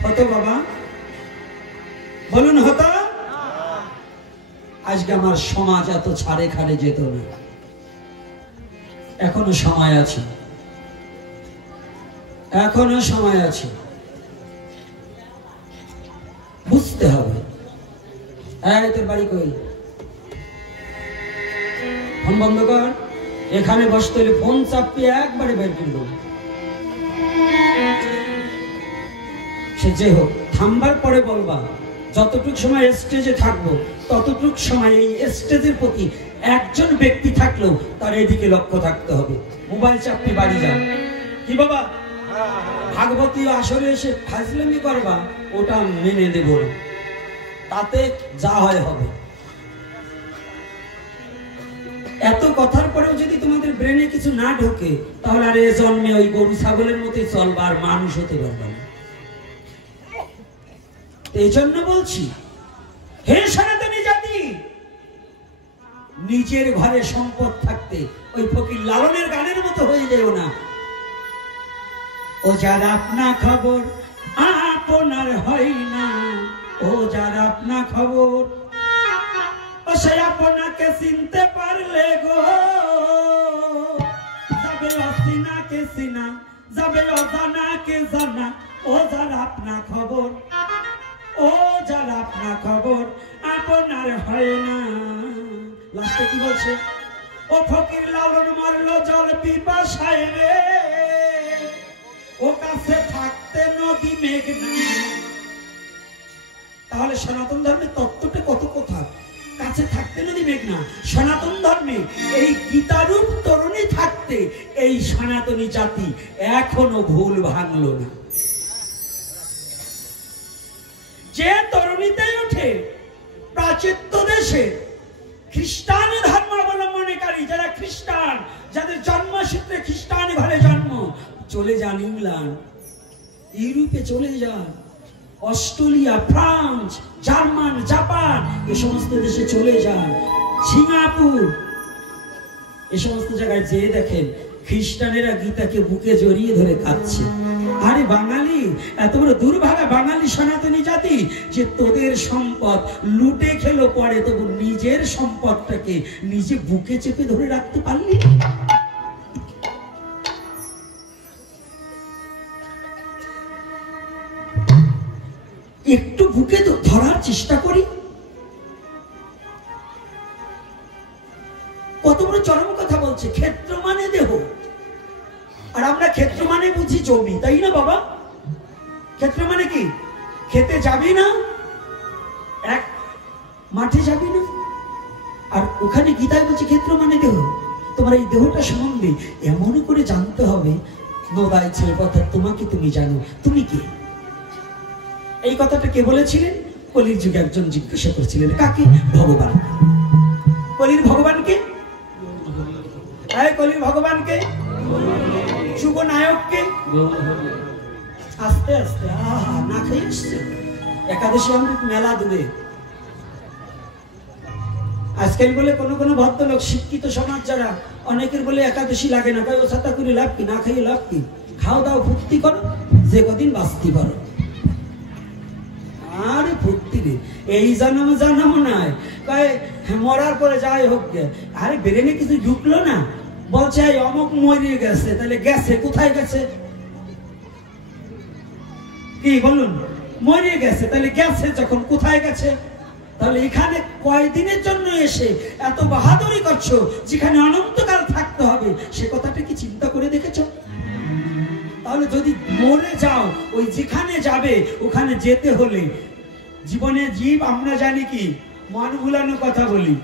হতো বাবা? বলুন হতো? আজকে আমার সমাজ এত ছাড়ে খাড়ে যেত না। এখনো সময় আছে, এখনো সময় আছে, বুঝতে হবে। তোর বাড়ি কই? ফোন বন্ধ কর। এখানে বসতে হলে ফোন চাপিয়ে একবারে বের করলো। সে যে হোক, থামবার পরে বলবা। যতটুক সময় স্টেজে থাকবো ততটুক সময় এই স্টেজের প্রতি একজন ব্যক্তি থাকলেও তার এদিকে লক্ষ্য থাকতে হবে। মোবাইল চাপতে বাড়ি যাও। কি বাবা ভাগবতী আসরে এসে ফাজলামি করবা, ওটা মেনে দেব না, তাতে যা হয় হবে। এত কথার পরেও যদি তোমাদের ব্রেনে কিছু না ঢোকে, তাহলে আর এ জন্মে ওই গরু ছাগলের মতোই চলবা, আর মানুষ হতে পারবে না। এই জন্য বলছি, হে সনাতনী জাতি, নিজের ঘরে সম্পদ থাকতে ওই ফকির লালনের গানের মতো হয়ে যেও না। ও যার আপনা খবর আপনার হয় না, ও যার আপনা খবর, ও সে আপনাকে চিনতে পারলে গো, যাবে অচিনাকে চিনা, যাবে অজানাকে জানা। ও যার আপনা খবর, ও যার আপনা খবর আপনার হয় না। লাস্টে কি বলছে? ও ফকির লালন মারলো জল পিপাসায় রে, ও কাছে থাকতে নদী মেঘনা। তাহলে সনাতন ধর্মের তত্ত্বটা কত কথা। কাছে থাকতে নদী মেঘনা। সনাতন ধর্মে এই গীতারূপ তরুণী থাকতে এই সনাতনী জাতি এখনো ভুল ভাঙলো না। যে তরুণীতে ওঠে প্রাচ্য দেশে খ্রিস্টান ধর্ম অবলম্বনকারী, যারা খ্রিস্টান, যাদের জন্মসূত্রে খ্রিস্টান ঘরে জন্ম, চলে যান ইংল্যান্ড, ইউরোপে চলে যান, অস্ট্রেলিয়া, ফ্রান্স, জার্মান, জাপান, এ সমস্ত দেশে চলে যান, সিঙ্গাপুর, এ সমস্ত জায়গায় যেয়ে দেখেন খ্রিস্টানেরা গীতাকে বুকে জড়িয়ে ধরে কাঁদছে। আরে বাঙালি, এত বড় দুর্ভাগা বাঙালি সনাতনী জাতি যে তোদের সম্পদ লুটে খেলো, পরে তবু নিজের সম্পদটাকে নিজে বুকে চেপে ধরে রাখতে পারলি। একটু বুকে তো ধরার চেষ্টা করি। কত বড় চরম কথা বলছে। ক্ষেত্র মানে দেহ, আর আমরা ক্ষেত্র মানে বুঝি জমি, তাই না বাবা? ক্ষেত্র মানে কি? খেতে যাবি না, এক মাঠে যাবি না, আর ওখানে গীতায় বলছে ক্ষেত্র মানে দেহ। তোমার এই দেহটা সম্বন্ধে এমন করে জানতে হবে, নোদাই ছেলে কথা, তোমাকে তুমি জানো, তুমি কে? এই কথাটা কে বলেছিলেন? কলির যুগে একজন জিজ্ঞাসা করেছিলেন। কাকে? ভগবান। কলির ভগবানকে? কলির ভগবানকে? যুগ নায়ককে? আস্তে আস্তে না খেয়ে আসছে। একাদশী অমৃত মেলা দূরে। আজকাল বলে কোন কোন ভদ্রলোক, শিক্ষিত সমাজ যারা, অনেকের বলে একাদশী লাগে না, ও ছাতা করে লাভ কি, না খেয়ে লাভ কি, খাও দাও ফুর্তি করো, যে কদিন বাস্তি করো। আরে ফুর্তি রে, এই জন্ম জন্ম নয়, কয় মরার পরে যাই হোক। আরে ব্রেনে কিছু ঢুকলো না, বলছে অমুক মরিয়ে গেছে, তাহলে গেছে কোথায় গেছে? কি বলুন? মরিয়ে গেছে, তাহলে গেছে যখন কোথায় গেছে? তাহলে এখানে কয়দিনের জন্য এসে এত বাহাদুরি করছো, যেখানে অনন্তকাল থাকতে হবে, সে কথাটা কি চিন্তা করে দেখেছো? তাহলে যদি মরে যাও, ওই যেখানে যাবে ওখানে যেতে হলে জীবনে জীব আমরা জানি কি মন ভুলানো কথা বলি,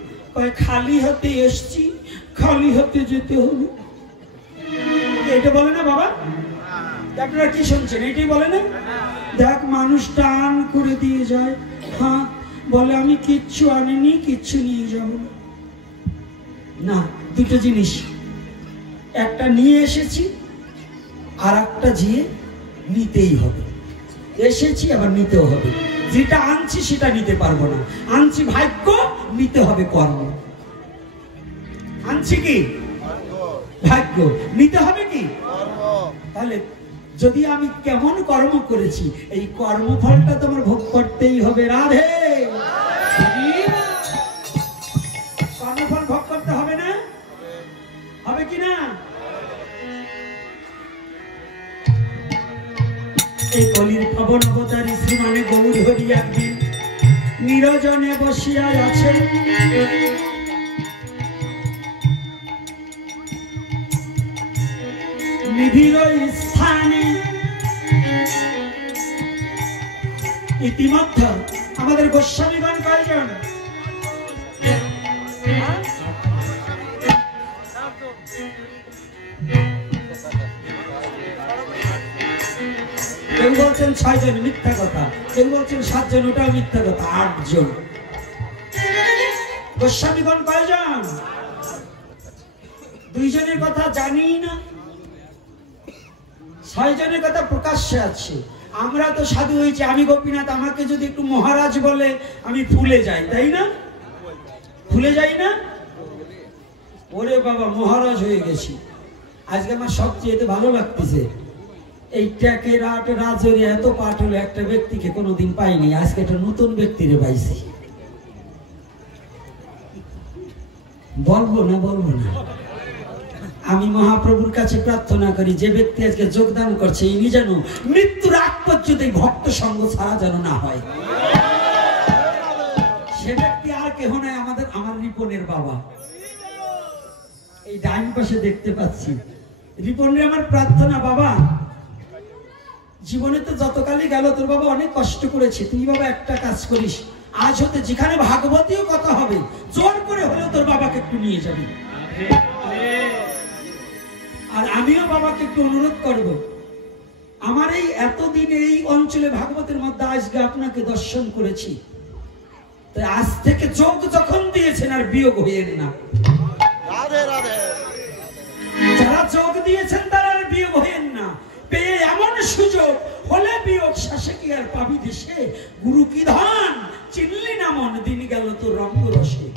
খালি হাতে এসছি, খালি হাতে যেতে হবে, এটা বলে না বাবা? আপনারা কি শুনছেন? এটাই বলে না, দেখ মানুষ টান করে দিয়ে যায়, হ্যাঁ বলে আমি কিচ্ছু আনিনি, কিচ্ছু নিয়ে যাব না। দুটো জিনিস, একটা নিয়ে এসেছি আর একটা যেয়ে নিতেই হবে। এসেছি আবার নিতেও হবে। যেটা আনছি সেটা নিতে পারবো না। আনছি ভাগ্য, নিতে হবে কর্ম। আনছি কি ভাগ্য, নিতে হবে কি তাহলে যদি আমি কেমন কর্ম করেছি, এই কর্মফলটা তোমার ভোগ করতেই হবে। রাধে, কর্মফল ভোগ করতে হবে না? হবে কি না? এই কলির পবন অবতারী শ্রীমানে গৌর হরি একদিন নিরজনে বসিয়া আছেন। নিবিড় স্থানে ইতিমধ্যে আমাদের গোস্বামীগণ কয়জন? কেউ বলছেন 6 জন, মিথ্যা কথা। কেউ বলছেন 7 জন, ওটাও মিথ্যা কথা। 8 জন। গোস্বামীগণ কয়জন? 2 জনের কথা জানি না, 6 জনের কথা প্রকাশ্যে আছে। আমরা তো সাধু হয়েছি। আমি গোপীনাথ, আমাকে যদি একটু মহারাজ বলে আমি ফুলে যাই, তাই না? ফুলে যাই না? ওরে বাবা, মহারাজ হয়ে গেছি। আজকে আমার সবচেয়ে ভালো লাগতেছে, এই ট্যাকের আট রাজরে এত পাঠ হলো একটা ব্যক্তিকে কোনোদিন পাইনি, আজকে একটা নতুন ব্যক্তিরে পাইছি। বলবো না বলবো না, আমি মহাপ্রভুর কাছে প্রার্থনা করি যে ব্যক্তি আজকে যোগদান করছে ইনি যেন মৃত্যুর আগ পর্যন্ত ভক্ত সঙ্গ ছাড়া যেন না হয়। সে ব্যক্তি আর কেহ নয়, আমার রিপনের বাবা। এই ডাইন পাশে দেখতে পাচ্ছি রিপনের আমার প্রার্থনা, বাবা জীবনে তো যতকালই গেল তোর বাবা অনেক কষ্ট করেছে, তুই বাবা একটা কাজ করিস, আজ হতে যেখানে ভাগবতীয় কথা হবে জোর করে হলেও তোর বাবাকে একটু নিয়ে যাবি। আর আমিও বাবাকে একটু অনুরোধ করব, আমার এই এতদিন এই অঞ্চলে ভাগবতের মধ্যে আজকে আপনাকে দর্শন করেছি, তাই আজ থেকে যোগ যখন দিয়েছেন আর বিয়োগ হইয়েন না। যারা যোগ দিয়েছেন তারা আর বিয়োগ হইয়েন না। পেয়ে এমন সুযোগ হলে বিয়োগ শেষে কি আর পাবি দেশে? গুরু কি ধন চিনলি না মন, দিন গেল তোর রঙ্গ রসে।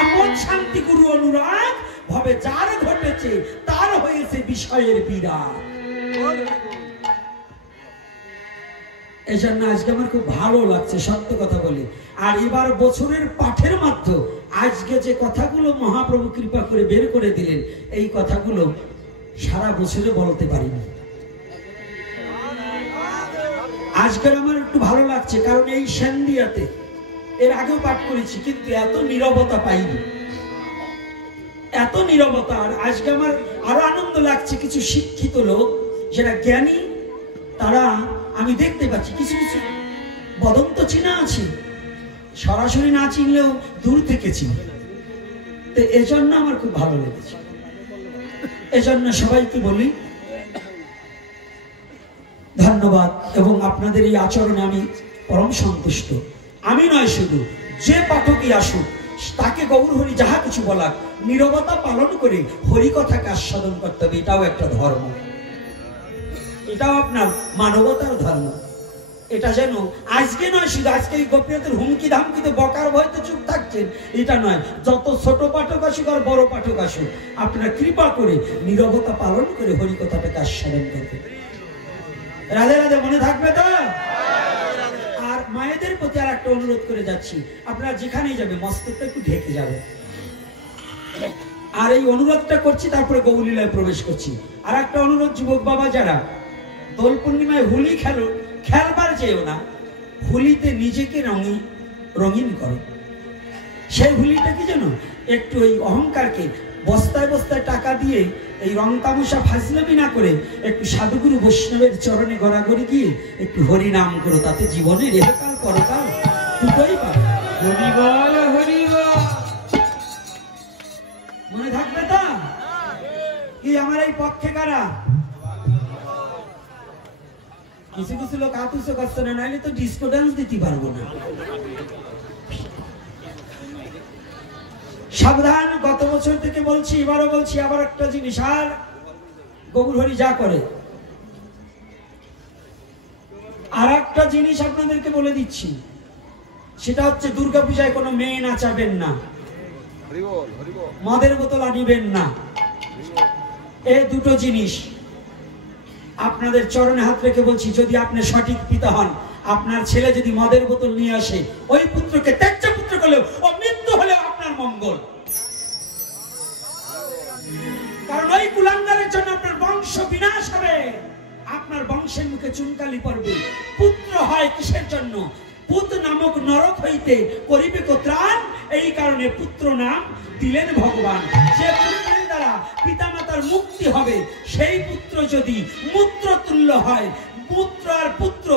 আপন শান্তি গুরু অনুরাগ ভাবে যার ঘটেছে তার হয়েছে বিষয়ের বিরাট। এই জন্য আজকে আমার খুব ভালো লাগছে, সত্য কথা বলি। আর এবার বছরের পাঠের মাধ্যমে আজকে যে কথাগুলো মহাপ্রভু কৃপা করে বের করে দিলেন, এই কথাগুলো সারা বছরে বলতে পারিনি। আজকের আমার একটু ভালো লাগছে, কারণ এই সেন্দিয়াতে এর আগেও পাঠ করেছি, কিন্তু এত নীরবতা পাইনি, এত নীরবতা। আর আজকে আমার আরো আনন্দ লাগছে, কিছু শিক্ষিত লোক যারা জ্ঞানী তারা আমি দেখতে পাচ্ছি, কিছু কিছু বদন্ত চিনা আছে, সরাসরি না চিনলেও দূর থেকে চিনি। তো এজন্য আমার খুব ভালো লেগেছে। এজন্য সবাইকে বলি ধন্যবাদ, এবং আপনাদের এই আচরণে আমি পরম সন্তুষ্ট। আমি নয়, শুধু যে পাঠকই আসুক তাকে গৌর হরি যাহা কিছু বলাক নীরবতা পালন করে হরি কথাকে আস্বাদন করতে হবে। এটাও একটা ধর্ম, এটাও আপনার মানবতার ধর্ম। এটা যেন আজকে নয়, শুধু আজকে এই গোপীনাথের হুমকি ধামকিতে বকার ভয়তে চুপ থাকছেন এটা নয়, যত ছোট পাঠক আসুক আর বড় পাঠক আসুক, আপনারা কৃপা করে নীরবতা পালন করে হরি কথাটাকে আস্বাদন করবেন। রাধে রাধে, মনে থাকবে তো? আর মায়েদের প্রতি আর একটা অনুরোধ করে যাচ্ছি, আপনারা যেখানেই যাবে মস্তকটা একটু ঢেকে যাবে। আর এই অনুরোধটা করছি, তারপরে গৌরলীলায় প্রবেশ করছি। আর একটা অনুরোধ, যুবক বাবা যারা দোল পূর্ণিমায় হোলি খেলবার যেও না, হোলিতে নিজেকে রঙিন করো। সেই হোলিটা কি জানো, একটু এই অহংকারকে বস্তায় বস্তায় টাকা দিয়ে এই রং তামসা ফাজলামি না করে একটু সাধুগুরু বৈষ্ণবের চরণে গড়াগড়ি গিয়ে একটু হরি নাম করো, তাতে জীবনে রেহকাল পরকাল দুটোই পাবে। হরি বল হরি বল, মনে থাকবে তো? কি আমার এই পক্ষে কারা? কিছু কিছু লোক হাত উঁচু করছে না, নাইলে তো ডিস্কো ডান্স দিতে পারবো না। সাবধান, গত বছর থেকে বলছি, এবারও বলছি, আবার একটা জিনিস, আর গৌরহরি যা করে, আর একটা জিনিস আপনাদেরকে বলে দিচ্ছি, সেটা হচ্ছে দুর্গাপূজায় কোনো মেয়ে নাচাবেন না, মদের বোতল আনিবেন না। এই দুটো জিনিস আপনাদের চরণে হাত রেখে বলছি, যদি আপনি সঠিক পিতা হন, আপনার ছেলে যদি মদের বোতল নিয়ে আসে, ওই পুত্রকে ত্যায্য পুত্র করলেও ও মৃত্যু হলেও আপনার মঙ্গল। কারণ ওই কুলাঙ্গারের জন্য আপনার বংশ বিনাশ হবে, আপনার বংশের মুখে চুনকালি পড়বে। পুত্র হয় কিসের জন্য? পুত নামক নরক হইতে করিবে ত্রাণ, এই কারণে পুত্র নাম দিলেন ভগবান। যে পুত্রের দ্বারা পিতামাতার মুক্তি হবে, সেই পুত্র যদি মূত্র তুল্য হয়, পুত্র আর পুত্র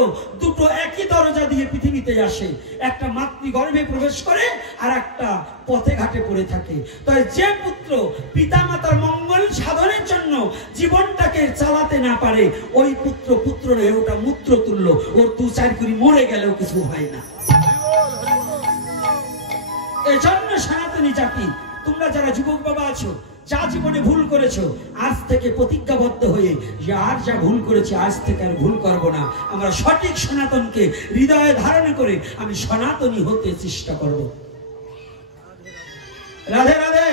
দুটো একই দরজা দিয়ে পৃথিবীতে আসে, একটা মাতৃগর্ভে প্রবেশ করে আর একটা পথে ঘাটে পড়ে থাকে। তাই যে পুত্র পিতামাতার মঙ্গল সাধনের জন্য জীবনটাকে চালাতে না পারে, ওই পুত্র পুত্র নয়, ওটা মূত্র তুল্য, ওর দু চার করে মরে গেলেও কিছু হয় না। এজন্য সনাতনী জাতি, তোমরা যারা যুবক বাবা আছো, যা জীবনে ভুল করেছো, আজ থেকে প্রতিজ্ঞাবদ্ধ হয়ে যে আর যা ভুল করেছি আজ থেকে আর ভুল করব না। আমরা সঠিক সনাতনকে হৃদয়ে ধারণ করে আমি সনাতনী হতে চেষ্টা করব। রাধে রাধে।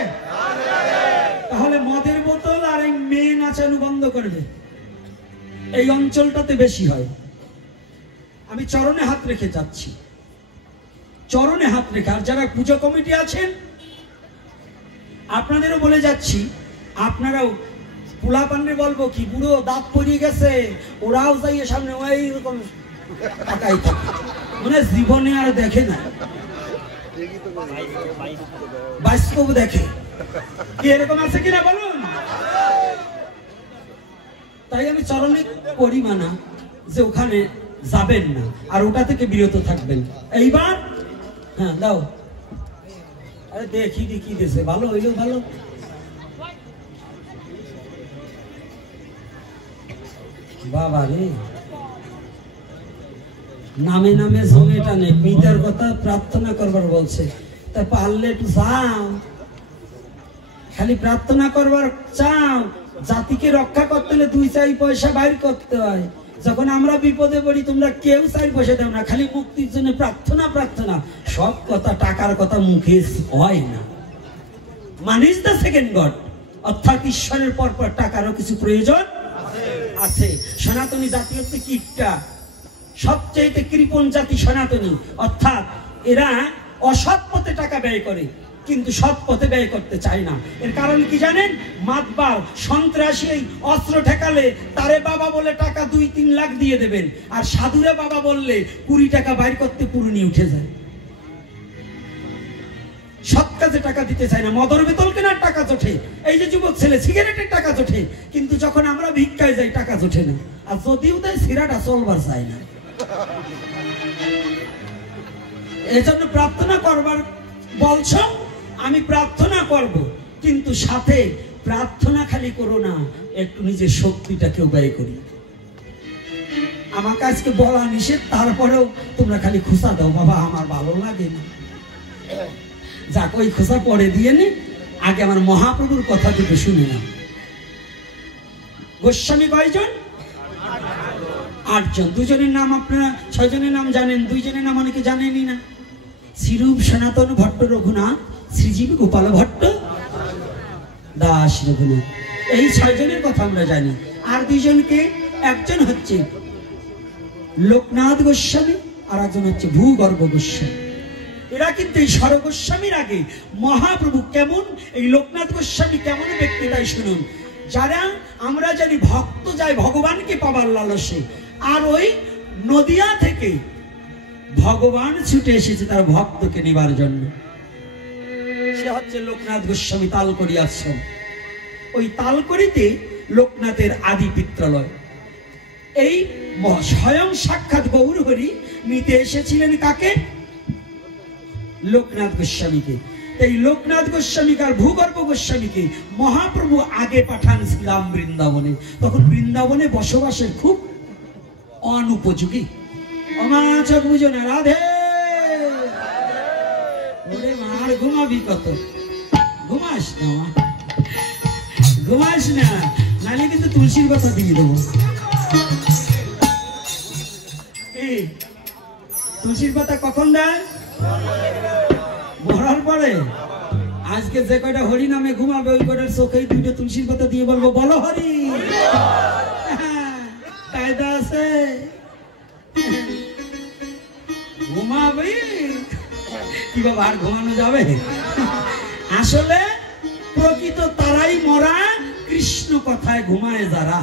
তাহলে মদের বোতল আর এই মেয়ে নাচানো বন্ধ করবে, এই অঞ্চলটাতে বেশি হয়। আমি চরণে হাত রেখে যাচ্ছি, চরণে হাত রেখে। আর যারা পুজো কমিটি আছেন, আপনাদেরও বলে যাচ্ছি, আপনারাও পোলা পান্ডে বলবো কি, বুড়ো দাঁত পড়িয়ে গেছে, ওরাও যাইয়ে সামনে ওই রকম তাকাই থাকে, মানে জীবনে আর দেখে না, বাস্তব দেখে। কি এরকম আছে কিনা বলুন? তাই আমি চরণে করি মানা যে ওখানে যাবেন না, আর ওটা থেকে বিরত থাকবেন। এইবার হ্যাঁ দাও, আরে দেখি কি দিয়েছে, ভালো হইলো ভালো। বাবা রে, নামে নামে জমে টানে, পিতার কথা প্রার্থনা করবার বলছে, তা পারলে একটু যাও, খালি প্রার্থনা করবার চাও। জাতিকে রক্ষা করতে হলে 2-4 পয়সা বাইর করতে হয়। যখন আমরা বিপদে পড়ি, তোমরা কেউ 4 পয়সা দাও না, খালি মুক্তির জন্য প্রার্থনা প্রার্থনা। সব কথা, টাকার কথা মুখে হয় না। মান ইজ দ্য সেকেন্ড গড, অর্থাৎ ঈশ্বরের পর পর টাকারও কিছু প্রয়োজন আছে। সনাতনী জাতি হচ্ছে কিটটা, সবচেয়ে কৃপণ জাতি সনাতনী, অর্থাৎ এরা অসৎ পথে টাকা ব্যয় করে, কিন্তু সৎ পথে ব্যয় করতে চায় না। এর কারণ কি জানেন? মাতবার সন্ত্রাসী অস্ত্র ঠেকালে তারে বাবা বলে টাকা 2-3 লাখ দিয়ে দেবেন, আর সাধুরে বাবা বললে 20 টাকা বাইর করতে পুরুনি উঠে যায়। সৎ কাজে টাকা দিতে চায় না, মদর বেতল কেনার টাকা জোটে, এই যে যুবক ছেলে সিগারেটের টাকা জোটে, কিন্তু যখন আমরা ভিক্ষায় যাই টাকা জোটে না। আর যদিও দেয় সিগারেট চলবার চায় না। এজন্য প্রার্থনা করবার বলছ, আমি প্রার্থনা করব, কিন্তু সাথে প্রার্থনা খালি করো না, একটু নিজের শক্তিটাকেও ব্যয় করি। আমাকে আজকে বলা নিষেধ, তারপরেও তোমরা খালি খোঁচা দাও, বাবা আমার ভালো লাগে না। যাক, ওই খোঁচা পরে দিয়ে নে, আগে আমার মহাপ্রভুর কথা দুটো শুনে না। গোস্বামী কয়জন? 8 জন। 2 জনের নাম আপনারা, 6 জনের নাম জানেন, 2 জনের নাম অনেকে জানেনই না। শ্রীরূপ সনাতন ভট্ট রঘুনাথ, শ্রীজীব গোপাল ভট্ট দাস রঘুনাথ, এই 6 জনের কথা আমরা জানি। আর 2 জনকে, একজন হচ্ছে লোকনাথ গোস্বামী, আর একজন হচ্ছে ভূগর্ভ গোস্বামী। এরা কিন্তু এই স্বরগোস্বামীর আগে মহাপ্রভু কেমন, এই লোকনাথ গোস্বামী কেমন ব্যক্তি তাই শুনুন। যারা আমরা জানি ভক্ত যায় ভগবানকে পাবার লালসে, আর ওই নদিয়া থেকে ভগবান ছুটে এসেছে তার ভক্তকে নেবার জন্য। সে হচ্ছে লোকনাথ গোস্বামী তালকড়ি আশ্রম। ওই তালকড়িতে লোকনাথের আদি পিত্রালয়। এই স্বয়ং সাক্ষাৎ গৌরহরি নিতে এসেছিলেন কাকে? লোকনাথ গোস্বামীকে। এই লোকনাথ গোস্বামীকে আর ভূগর্ভ গোস্বামীকে মহাপ্রভু আগে পাঠান শ্রীরাম বৃন্দাবনে। তখন বৃন্দাবনে বসবাসের খুব অনুপযোগী। আমার চোখ বুঝো না রাধে। ওরে মার ঘুমাবি কত, ঘুমাস না মা, ঘুমাস না, নাহলে কিন্তু তুলসীর কথা দিয়ে দেবো। তুলসীর পাতা কখন দেয়? মরার পরে। আজকে যে কয়টা হরি নামে ঘুমাবে ওই কয়টার চোখেই দুটো তুলসীর পাতা দিয়ে বলবো বলো হরি। কায়দা আছে, ঘুমাবে কি বাবা, আর ঘুমানো যাবে? আসলে প্রকৃত তারাই মরা, কৃষ্ণ কথায় ঘুমায় যারা।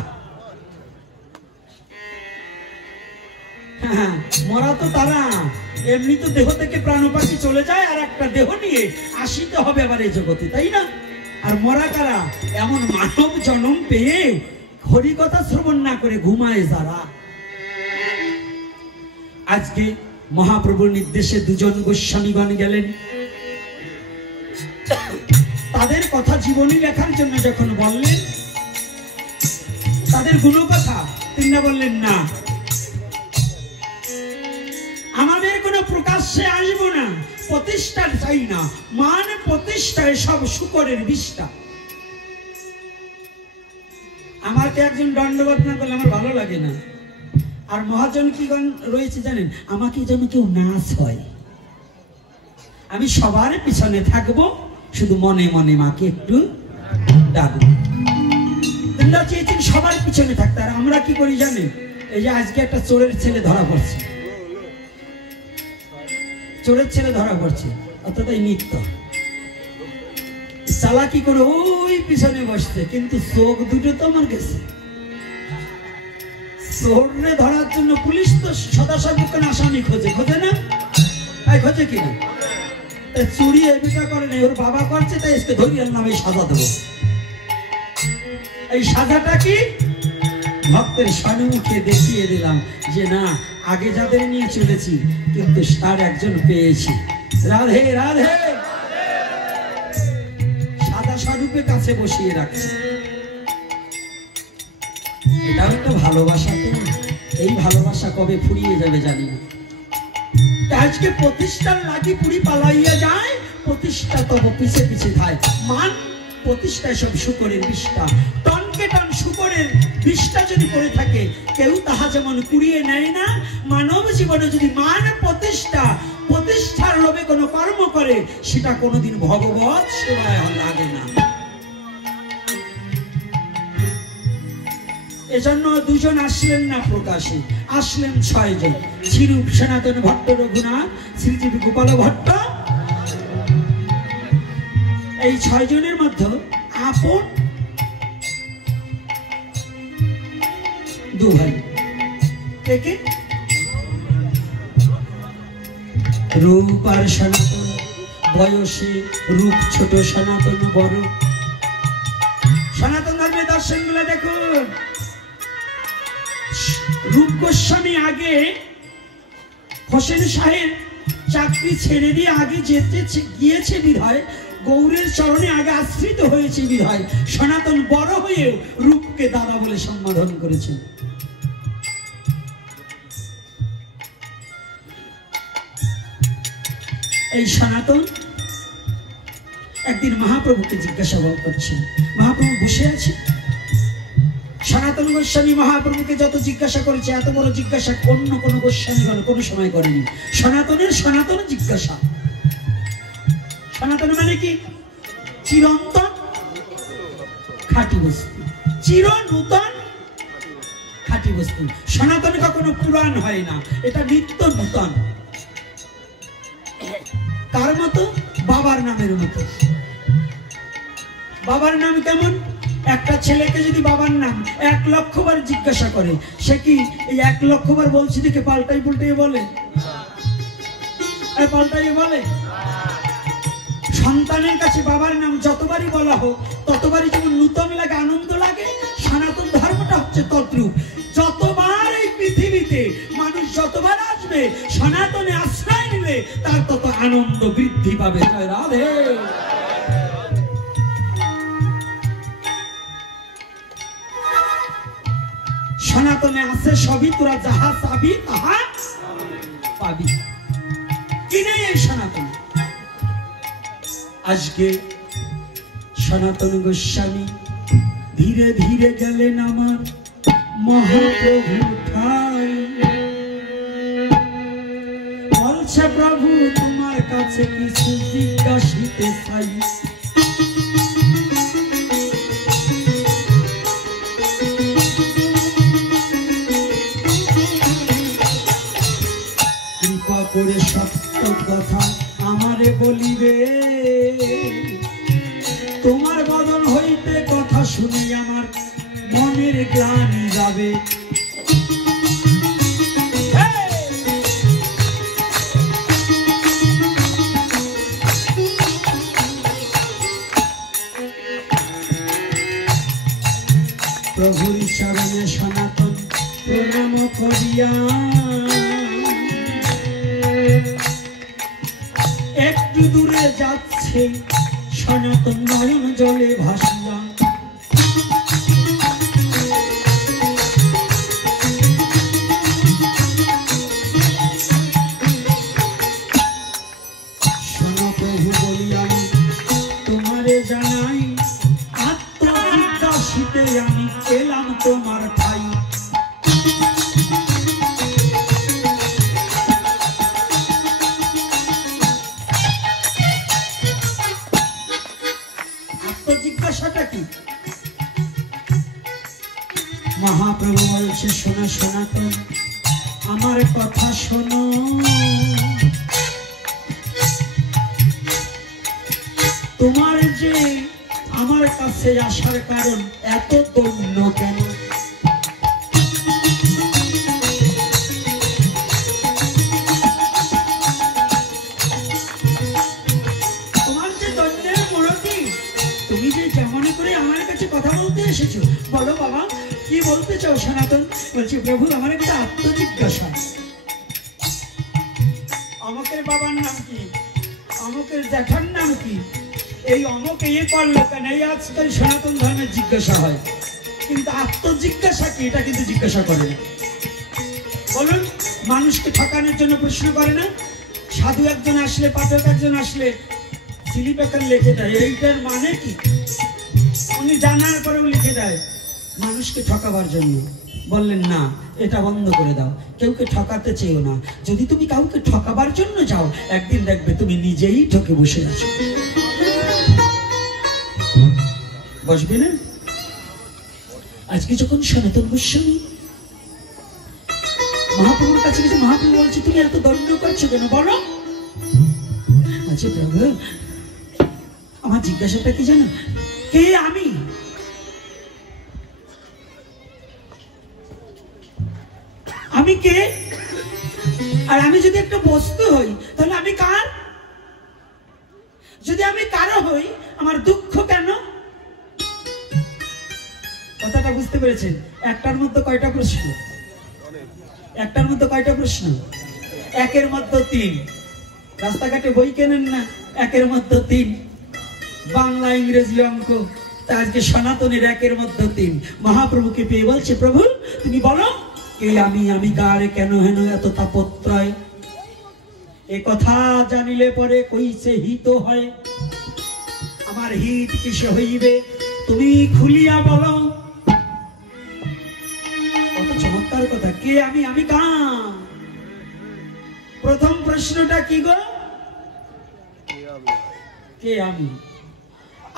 মরা তো তারা, এমনি তো দেহ থেকে প্রাণ পাখি চলে যায় আর একটা দেহ নিয়ে আসিতে হবে আবার এই জগতে, তাই না? আর মরা কারা? এমন মানব জন্ম পেয়ে হরি কথা শ্রবণ না করে ঘুমায় যারা। আজকে মহাপ্রভুর নির্দেশে দুজন গোস্বামীগণ গেলেন। তাদের কথা জীবনী লেখার জন্য যখন বললেন, তাদের গুণকথা, তিনি না বললেন না আমাদের কোনো প্রকাশ্যে আসবো না, প্রতিষ্ঠার চাই না, মান প্রতিষ্ঠায় সব শুকরের বিষ্ঠা। আমাকে একজন দণ্ডবত না করলে আমার ভালো লাগে না। আর মহাজন কি গান রয়েছে জানেন? আমাকে যেন কেউ নাচ হয়, আমি সবার পিছনে থাকবো, শুধু মনে মনে মাকে একটু ডাকবো। তোমরা চেয়েছেন সবার পিছনে থাকতে, আর আমরা কি করি জানেন? এই যে আজকে একটা চোরের ছেলে ধরা পড়ছে, চোরের ছেলে ধরা পড়ছে, অর্থাৎ এই নিত্য চালাকি করে ওই পিছনে বসছে, কিন্তু চোখ দুটো তো আমার গেছে। চোররে ধরার জন্য পুলিশ তো সদা সর্বক্ষণ আসামি খোঁজে, খোঁজে না? খোঁজে কিনা? চুরি এবিকা করে নাই, ওর বাবা করছে, তাই আজকে ধরিয়ার নামে সাজা দেবো। এই সাজাটা কি? ভক্তের সম্মুখে দেখিয়ে দিলাম যে না, আগে যাদের নিয়ে চলেছি কিন্তু তার একজন পেয়েছি। রাধে রাধে। সাদা স্বরূপে কাছে বসিয়ে রাখছি। এটাও একটা ভালোবাসা। তো এই ভালোবাসা কবে ফুরিয়ে যাবে জানি না। আজকে প্রতিষ্ঠার লাগি পুরি পালাইয়া যায়, প্রতিষ্ঠা তব পিছে পিছে যায়। মান প্রতিষ্ঠায় সব শুকরের বিষ্ঠা। টনকে টন শুকরের বিষ্ঠা যদি করে থাকে, কেউ তাহা যেমন কুড়িয়ে নেয় না। মানব জীবনে যদি মান প্রতিষ্ঠা, প্রতিষ্ঠার লোভে কোনো কর্ম করে, সেটা কোনোদিন ভগবৎ সেবায় লাগে না। এজন্য দুজন আসলেন না প্রকাশে, আসলেন 6 জন। শ্রীরূপ সনাতন ভট্ট রঘুনাথ, শ্রীজীব গোপাল ভট্ট। এই 6 জনের মধ্যে আপন 2 ভাই। কে? রূপ আর সনাতন। বয়সে রূপ ছোট, সনাতন বড়। সনাতন ধর্মের দর্শন গুলো দেখুন। রূপ গোস্বামী আগে হোসেন সাহেব চাকরি ছেড়ে দিয়ে আগে যেতে গিয়েছে বিধায়, গৌরের চরণে আগে আশ্রিত হয়েছে বিধায় সনাতন বড় হয়েও রূপকে দাদা বলে সম্বোধন করেছেন। এই সনাতন একদিন মহাপ্রভুকে জিজ্ঞাসা করছেন। মহাপ্রভু বসে আছে। সনাতন গোস্বামী মহাপ্রভুকে যত জিজ্ঞাসা করেছে, এত বড় জিজ্ঞাসা অন্য কোন গোস্বামীগণ কোনো সময় করেনি। সনাতনের সনাতন জিজ্ঞাসা। সনাতন মানে কি? চিরন্তন খাঁটি বস্তু, চির নূতন খাঁটি বস্তু। সনাতন কখনো পুরাণ হয় না, এটা নিত্য নূতন। কার মতো? বাবার নামের মতো। বাবার নাম কেমন? একটা ছেলেকে যদি বাবার নাম 1 লক্ষ বার জিজ্ঞাসা করে, সে কি এই 1 লক্ষ বার বলছি দেখে পাল্টাই পুল্টাই বলে? পাল্টাই বলে? সন্তানের কাছে বাবার নাম যতবারই বলা হোক, ততবারই যেমন নূতন লাগে, আনন্দ লাগে। সনাতন ধর্মটা হচ্ছে তদ্রূপ। যতবার এই পৃথিবীতে মানুষ যতবার আসবে, সনাতনে আশ্রয় নিলে তার তত আনন্দ বৃদ্ধি পাবে। রাধে। সনাতন সনাতনে আছে সবই, তোরা যাহা চাবি তাহা পাবি। কি নেই এই সনাতনে? আজকে সনাতন গোস্বামী ধীরে ধীরে গেলেন আমার মহাপ্রভু ঠাই। বলছে প্রভু তোমার কাছে কিছু জিজ্ঞাসিতে চাই। কৃপা করে সত্য কথা আমারে বলিবে, তোমার বদন হইতে কথা শুনে আমার মনের গ্লানি যাবে। প্রভুর চরণে সনাতন প্রণাম করিয়া একটু দূরে যাচ্ছে সনাতন নয়ন জলে ভাসিয়া। শোনো প্রভু বলি আমি তোমারে জানাই, আত্মজিজ্ঞাসিতে আমি এলাম তোমার ঠাই। আত্মজিজ্ঞাসাটা কি? মহাপ্রভু বলছে শোনো সনাতন আমার কথা শোনো, তোমার যে আমার কাছে আসার কারণ এত দৈন্য কেন? তোমার যে দৈন্যের মূরতি, তুমি যে যেমন করে আমার কাছে কথা বলতে এসেছো, বলো বাবা কি বলতে চাও সনাতন? বলছি প্রভু আমার একটা আত্মজিজ্ঞাসা। অমকের বাবার নাম কি, অমকের জ্যাঠার নাম কি, এই অমক এ করলো কেন, এই আজকাল সনাতন ধর্মের জিজ্ঞাসা হয়। কিন্তু আত্মজিজ্ঞাসা কি এটা কিন্তু জিজ্ঞাসা করে না। বলুন, মানুষকে ঠকানোর জন্য প্রশ্ন করে না? সাধু একজন আসলে, পাঠক একজন আসলে স্লিপ একটা লিখে দেয়, এইটার মানে কি? উনি জানার পরেও লিখে দেয় মানুষকে ঠকাবার জন্য। বললেন না, এটা বন্ধ করে দাও, কেউকে ঠকাতে চেয়েও না। যদি তুমি কাউকে ঠকাবার জন্য যাও, একদিন দেখবে তুমি নিজেই ঠকে বসে আছো। বসবে না? আজকে যখন সনাতন গোস্বামী মহাপ্রভুর কাছে গেছে, মহাপ্রভু বলছে তুমি এত দণ্ড করছো কেন বলো? আচ্ছা প্রভু আমার জিজ্ঞাসাটা কি জানো? কে আমি? আমি কে? আর আমি যদি একটা বস্তু হই তাহলে আমি কার? যদি আমি কারো হই আমার দুঃখ কেন? কথাটা বুঝতে পেরেছেন? একটার মধ্যে কয়টা প্রশ্ন? একটার মধ্যে কয়টা প্রশ্ন? একের মধ্যে তিন। রাস্তাঘাটে বই কেনেন না, একের মধ্যে তিন। বাংলা ইংরেজি অঙ্ক, তা আজকে সনাতনের একের মধ্যে তিন। মহাপ্রভুকে পেয়ে বলছে প্রভু তুমি বলো কে আমি, আমি কার, কেন হেন এত তাপত্রয়? এ কথা জানিলে পরে কইছে হিত হয়, আমার হিত কিসে হইবে তুমি খুলিয়া বলো। কত চমৎকার কথা, কে আমি, আমি কার? প্রথম প্রশ্নটা কি গো? কে আমি?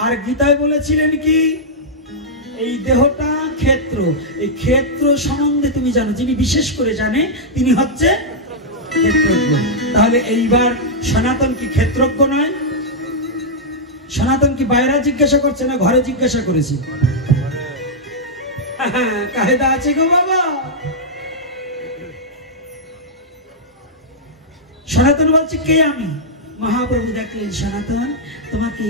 আর গীতায় বলেছিলেন কি? এই দেহটা ক্ষেত্র, এই ক্ষেত্র সম্বন্ধে তুমি জানো, যিনি বিশেষ করে জানে তিনি হচ্ছে ক্ষেত্রজ্ঞ। তাহলে এইবার সনাতন কি ক্ষেত্রজ্ঞ নয়? সনাতন কি বাইরে জিজ্ঞাসা করছে না ঘরে জিজ্ঞাসা করেছে? কাহেদা আছে গো বাবা। সনাতন বলছে কে আমি? মহাপ্রভু দেখলেন সনাতন তোমাকে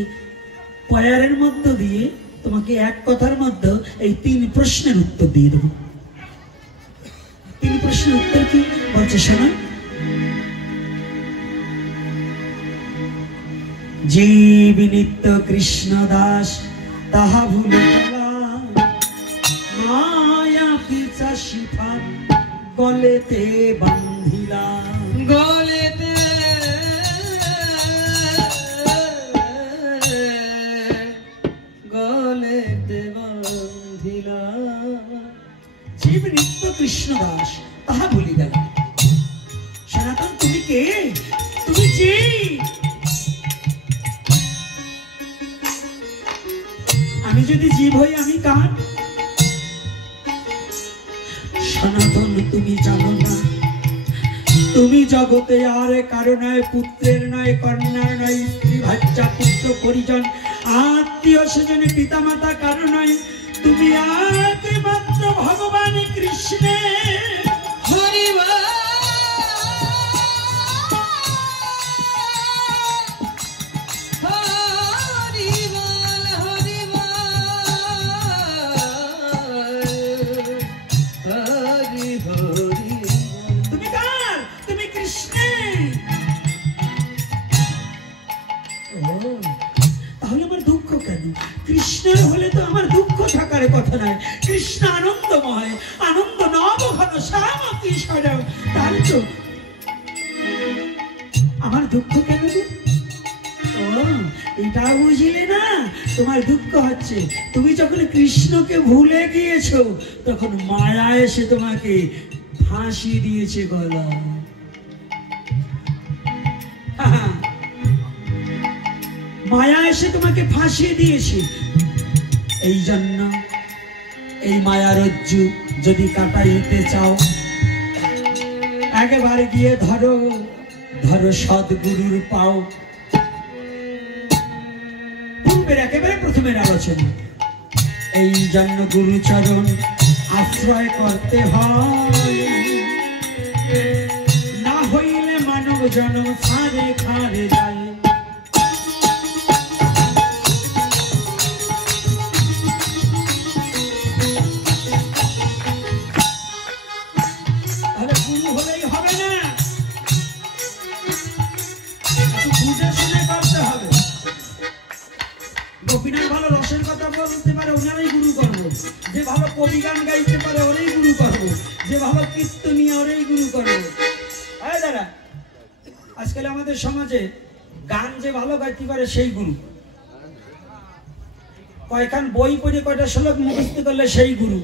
পয়ারের মধ্য দিয়ে, তোমাকে এক কথার মধ্যে এই তিন প্রশ্নের উত্তর দিয়ে দেব। তিন প্রশ্নের উত্তর কি বলছে শোনো। জীব নিত্য কৃষ্ণ দাস তাহা ভুলে গেলাম, মায়া পিছা শিফা গলেতে বান্ধিলা গলেতে গলেতে বান্ধিলা। জীব নিত্য কৃষ্ণ দাস তাহা বলি গেল। সনাতন তুমি কে? তুমি কে? আমি যদি জীব হই আমি কার? সনাতন তুমি জানো না, তুমি জগতে আর কারো নয়, পুত্রের নয়, কন্যার নয়, স্ত্রী ভাচ্চা পুত্র পরিজন আত্মীয় স্বজনে পিতা মাতা কারো নয়, তুমি একমাত্র ভগবান কৃষ্ণের। হরি বল হরি বল হরি বল হরি হরি। তুমি কার? তুমি কৃষ্ণের। ও, তাহলে আমার দুঃখ কেন? কৃষ্ণের হলে তো আমার দুঃখ থাকার কথা নয়। কৃষ্ণ আনন্দময়, আনন্দ নব ঘন শ্যাম কিশোর, তাহলে তো আমার দুঃখ কেন? ও, এটা বুঝলে না? তোমার দুঃখ হচ্ছে তুমি যখন কৃষ্ণকে ভুলে গিয়েছো তখন মায়া এসে তোমাকে ফাঁসি দিয়েছে গলায়। মায়া এসে তোমাকে ফাঁসিয়ে দিয়েছে। এই জন্য এই মায়ারজ্জু যদি কাটাইতে চাও, একেবারে গিয়ে ধরো ধরো সদ্গুরুর পাও। পূর্বের একেবারে প্রথমের আলোচনা। এই জন্য গুরুচরণ আশ্রয় করতে হয়, না হইলে মানব জন্ম খারে খারে যায়। গোপীনাথ ভালো রসের কথা বলতে পারে, ওনারাই গুরু করবো। যে ভালো কবি গান গাইতে পারে ওরাই গুরু করবো। যে ভালো কীর্তনীয় ওরাই গুরু করবো। দাদা, আজকাল আমাদের সমাজে গান যে ভালো গাইতে পারে সেই গুরু, কয়খান বই পড়ে কয়টা শ্লোক মুখস্থ করলে সেই গুরু।